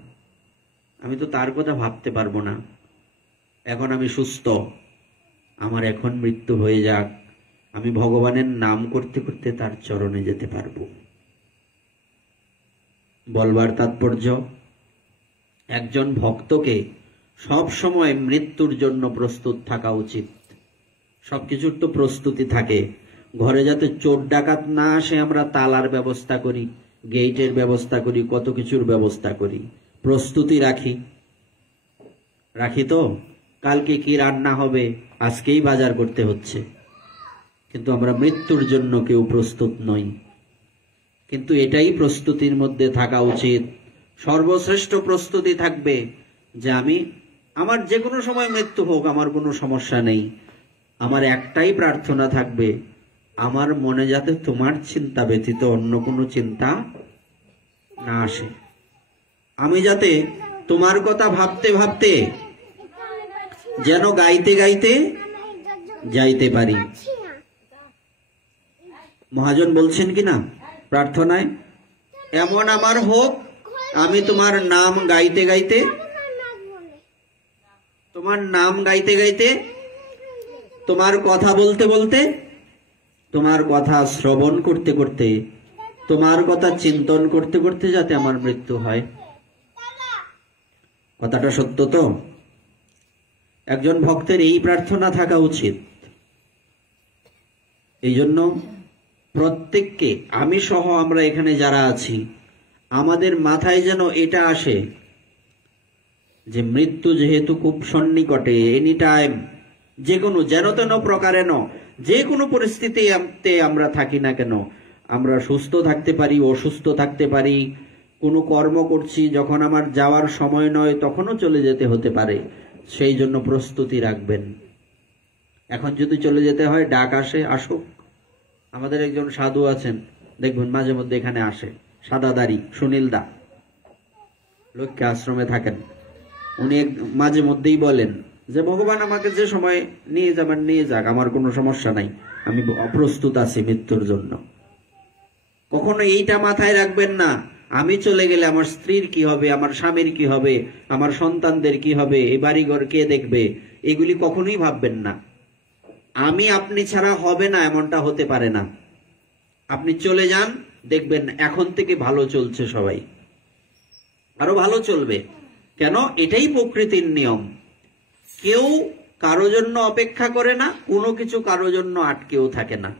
আমি তো তার কথা ভাবতে পারবো না। এখন আমি সুস্থ, আমার এখন মৃত্যু হয়ে যাক, আমি ভগবানের নাম করতে করতে তার চরণে যেতে পারবো। বলবার তাৎপর্য, একজন ভক্তকে সব সময় মৃত্যুর জন্য প্রস্তুত থাকা উচিত। সবকিছুর তো প্রস্তুতি থাকে। ঘরে যাতে চোর ডাকাত না আসে আমরা তালার ব্যবস্থা করি, গেটের ব্যবস্থা করি, কত কিছুর ব্যবস্থা করি, প্রস্তুতি রাখি। রাখি তো, কালকে কি রান্না হবে আজকেই বাজার করতে হচ্ছে। কিন্তু আমরা মৃত্যুর জন্য কেউ প্রস্তুত নই। কিন্তু এটাই প্রস্তুতির মধ্যে থাকা উচিত। সর্বশ্রেষ্ঠ প্রস্তুতি থাকবে যে আমি, আমার যে কোনো সময় মৃত্যু হোক, আমার কোনো সমস্যা নেই। আমার একটাই প্রার্থনা থাকবে, আমার মনে যাতে তোমার চিন্তা ব্যতীত অন্য কোনো চিন্তা না আসে। আমি যাতে তোমার কথা ভাবতে ভাবতে যেন গাইতে গাইতে যাইতে পারি। মহাজন বলছেন কিনা প্রার্থনায়, এমন আমার হোক আমি তোমার নাম গাইতে গাইতে, তোমার নাম গাইতে গাইতে, তোমার কথা বলতে বলতে, তোমার কথা শ্রবণ করতে করতে, তোমার কথা চিন্তন করতে করতে যাতে আমার মৃত্যু হয়। কথাটা সত্য তো? একজন ভক্তের এই প্রার্থনা থাকা উচিত। এই জন্য প্রত্যেককে, আমি সহ আমরা এখানে যারা আছি, আমাদের মাথায় যেন এটা আসে যে মৃত্যু যেহেতু খুব সন্নিকটে, এনি টাইম, যে কোনো যেন তেন প্রকারে যে কোনো পরিস্থিতিতে আমরা থাকি না কেন, আমরা সুস্থ থাকতে পারি, অসুস্থ থাকতে পারি, কোনো কর্ম করছি, যখন আমার যাওয়ার সময় নয় তখনও চলে যেতে হতে পারে, সেই জন্য প্রস্তুতি রাখবেন। এখন যদি চলে যেতে হয়, ডাক আসে, আসুক। আমাদের একজন সাধু আছেন, দেখবেন মাঝে মধ্যে এখানে আসে, সাদা দাড়ি, সুনীল দা, লক্ষ্মী আশ্রমে থাকেন। উনি মাঝে মধ্যেই বলেন যে ভগবান আমাকে যে সময় নিয়ে যাবেন নিয়ে যাক, আমার কোনো সমস্যা নাই, আমি প্রস্তুত আছি মৃত্যুর জন্য। কখনো এইটা মাথায় রাখবেন না আমি চলে গেলে আমার স্ত্রীর কি হবে, আমার স্বামীর কি হবে, আমার সন্তানদের কি হবে, এই বাড়িঘর কে দেখবে, এগুলি কখনোই ভাববেন না। আমি আপনি ছাড়া হবে না এমনটা হতে পারে না। আপনি চলে যান, দেখবেন এখন থেকে ভালো চলছে, সবাই আরো ভালো চলবে। কেন? এটাই প্রকৃতির নিয়ম। কেউ কারো জন্য অপেক্ষা করে না, কোনো কিছু কারো জন্য আটকেও থাকে না,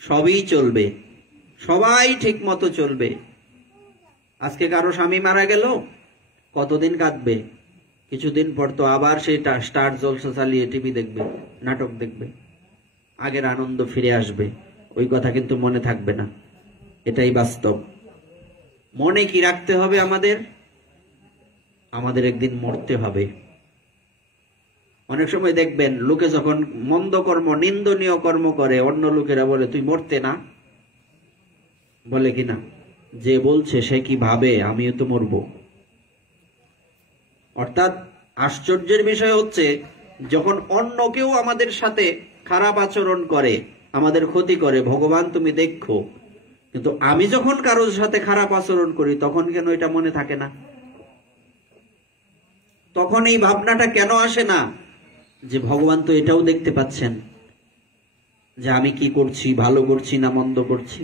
সবই চলবে, সবাই ঠিক মতো চলবে। আজকে কারো স্বামী মারা গেল, কতদিন কাঁদবে, কিছুদিন পর তো আবার সেই স্টার জলসা চালিয়ে টিভি দেখবে, নাটক দেখবে, আগের আনন্দ ফিরে আসবে। ওই কথা কিন্তু মনে থাকবে না, এটাই বাস্তব। মনে কি রাখতে হবে? আমাদের একদিন মরতে হবে। অনেক সময় দেখবেন লোকে যখন মন্দ কর্ম, নিন্দনীয় কর্ম করে, অন্য লোকেরা বলে তুই মরতে না, বলে কিনা, যে বলছে সে কি ভাবে আমিও তো মরব। অর্থাৎ আশ্চর্যের বিষয় হচ্ছে, যখন অন্য কেউ আমাদের সাথে খারাপ আচরণ করে, আমাদের ক্ষতি করে, ভগবান তুমি দেখো, কিন্তু আমি যখন কারোর সাথে খারাপ আচরণ করি তখন কেন এটা মনে থাকে না? তখন এই ভাবনাটা কেন আসে না যে ভগবান তো এটাও দেখতে পাচ্ছেন যে আমি কি করছি, ভালো করছি না মন্দ করছি?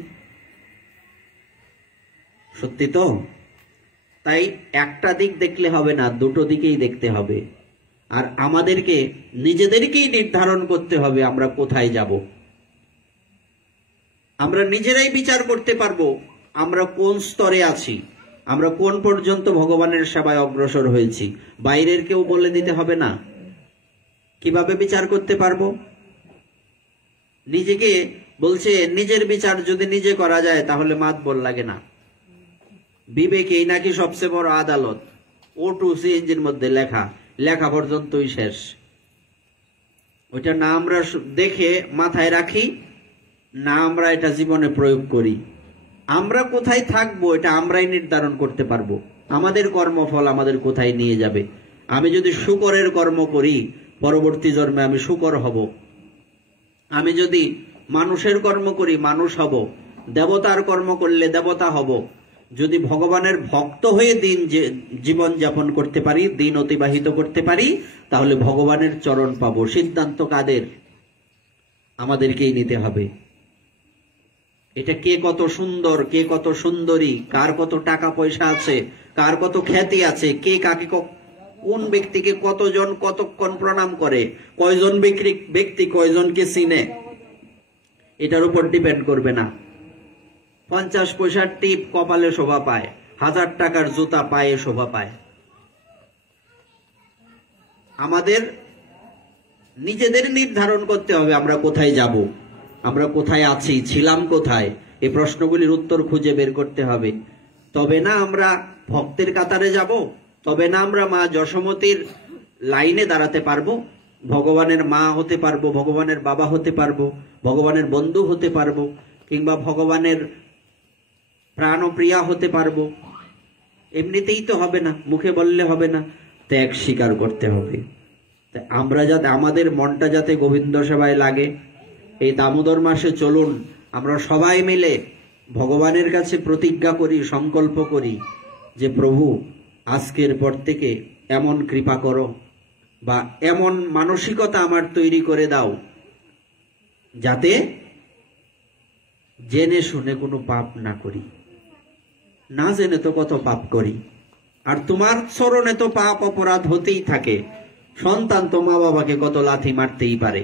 সত্যি তো? তাই একটা দিক দেখলে হবে না, দুটো দিকেই দেখতে হবে। আর আমাদেরকে নিজেদেরকেই নির্ধারণ করতে হবে আমরা কোথায় যাব। আমরা নিজেরাই বিচার করতে পারবো আমরা কোন স্তরে আছি, আমরা কোন পর্যন্ত ভগবানের সেবায় অগ্রসর হয়েছি। বাইরের কেউ বলে দিতে হবে না। কিভাবে বিচার করতে পারবো? নিজেকে বলছে নিজের বিচার যদি নিজে করা যায় তাহলে মাতবর লাগে না। বিবেকেই নাকি সবচেয়ে বড় আদালত। O2 CNG-র মধ্যে লেখা পর্যন্তই শেষ। ওইটা না আমরা দেখে মাথায় রাখি, না আমরা এটা জীবনে প্রয়োগ করি। আমরা কোথায় থাকবো এটা আমরাই নির্ধারণ করতে পারবো। আমাদের কর্মফল আমাদের কোথায় নিয়ে যাবে। আমি যদি শুকরের কর্ম করি, পরবর্তী জন্মে আমি শুকর হব। আমি যদি মানুষের কর্ম করি, মানুষ হব। দেবতার কর্ম করলে দেবতা হব। যদি ভগবানের ভক্ত হয়ে জীবন যাপন করতে পারি, দিন অতিবাহিত করতে পারি, তাহলে ভগবানের চরণ পাবো। সিদ্ধান্ত কাদের? আমাদেরকেই নিতে হবে। এটা কে কত সুন্দর, কে কত সুন্দরী, কার কত টাকা পয়সা আছে, কার কত খ্যাতি আছে, কে কাকে, কোন ব্যক্তিকে কতজন কতক্ষণ প্রণাম করে, কয়জন ব্যক্তি কয়জনকে চিনে, এটার উপর ডিপেন্ড করবে না। 50 পয়সার টিপ কপালে শোভা পায়, 1000 টাকার জুতা পায়ে শোভা পায়। আমাদের নিজেদের নির্ধারণ করতে হবে আমরা কোথায় যাব, আমরা কোথায় আছি, ছিলাম কোথায়, এই প্রশ্নগুলির উত্তর খুঁজে বের করতে হবে। তবে না আমরা ভক্তের কাতারে যাব, তবে না আমরা মা যশোমতীর লাইনে দাঁড়াতে পারবো, ভগবানের মা হতে পারবো, ভগবানের বাবা হতে পারবো, ভগবানের বন্ধু হতে পারবো, কিংবা ভগবানের প্রাণপ্রিয়া হতে পারবো। এমনিতেই তো হবে না, মুখে বললে হবে না, ত্যাগ স্বীকার করতে হবে। আমরা যাতে আমাদের মনটা যাতে গোবিন্দ সেবায় লাগে, এই দামোদর মাসে চলুন আমরা সবাই মিলে ভগবানের কাছে প্রতিজ্ঞা করি, সংকল্প করি যে প্রভু আজকের পর থেকে এমন কৃপা করো বা এমন মানসিকতা আমার তৈরি করে দাও যাতে জেনে শুনে কোনো পাপ না করি। না জেনে তো কত পাপ করি, আর তোমার চরণে তো পাপ অপরাধ হতেই থাকে। সন্তান তো মা বাবাকে কত লাথি মারতেই পারে,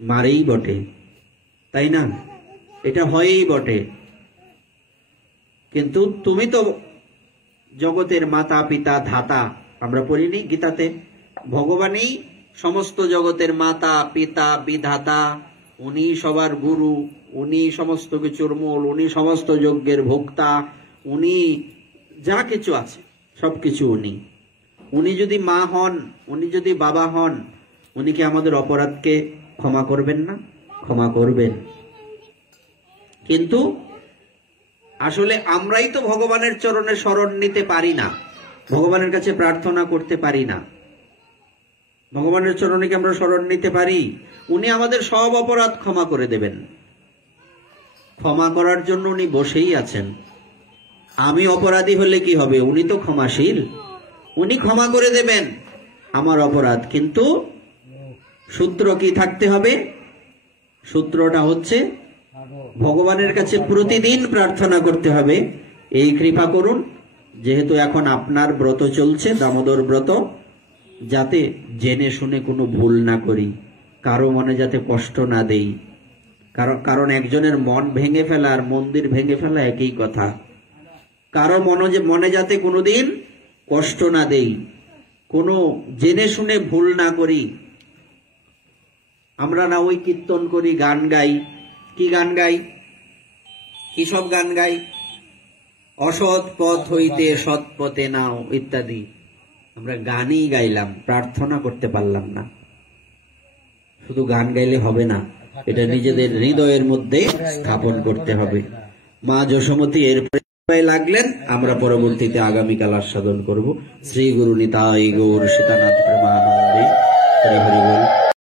মারেই বটে, তাই না? এটা হয়েই বটে। কিন্তু তুমি তো জগতের মাতা পিতা ধাতা, আমরা পড়িনি গীতাতে? ভগবানই সমস্ত জগতের মাতা পিতা বিধাতা, উনি সবার গুরু, উনি সমস্ত কিছুর মূল, উনি সমস্ত যজ্ঞের ভোক্তা, উনি যা কিছু আছে সবকিছু উনি। উনি যদি মা হন, উনি যদি বাবা হন, উনি কি আমাদের অপরাধকে ক্ষমা করবেন না? ক্ষমা করবেন। কিন্তু আসলে আমরাই তো ভগবানের চরণে শরণ নিতে পারি না, ভগবানের কাছে প্রার্থনা করতে পারি না। ভগবানের চরণে কি আমরা শরণ নিতে পারি? উনি আমাদের সব অপরাধ ক্ষমা করে দেবেন। ক্ষমা করার জন্য উনি বসেই আছেন। আমি অপরাধী হলে কি হবে? উনি তো ক্ষমাশীল, উনি ক্ষমা করে দেবেন আমার অপরাধ। কিন্তু সূত্র কি থাকতে হবে? সূত্রটা হচ্ছে ভগবানের কাছে প্রতিদিন প্রার্থনা করতে হবে, এই কৃপা করুন, যেহেতু এখন আপনার ব্রত চলছে, দামোদর ব্রত, যাতে জেনে শুনে কোনো ভুল না করি, কারো মনে যাতে কষ্ট না দেই। কারণ একজনের মন ভেঙে ফেলা আর মন্দির ভেঙে ফেলা একই কথা। কারো মনে যাতে কোনোদিন কষ্ট না দেই, কোনো জেনে শুনে ভুল না করি। আমরা না ওই কীর্তন করি, গান গাই, কি গান গাই, কি সব গান গাই? অসৎ পথ হইতে সৎ পথে নাও ইত্যাদি। আমরা গানই গাইলাম, প্রার্থনা করতে পারলাম না। শুধু গান গাইলে হবে না, এটা নিজেদের হৃদয়ের মধ্যে স্থাপন করতে হবে। মা যশোমতী এরপরে লাগলেন, আমরা পরবর্তীতে আগামীকাল আস্বাদন করব। শ্রী গুরু নিতাই গৌর সীতানাথ প্রেমানন্দে। হরি হরি বল।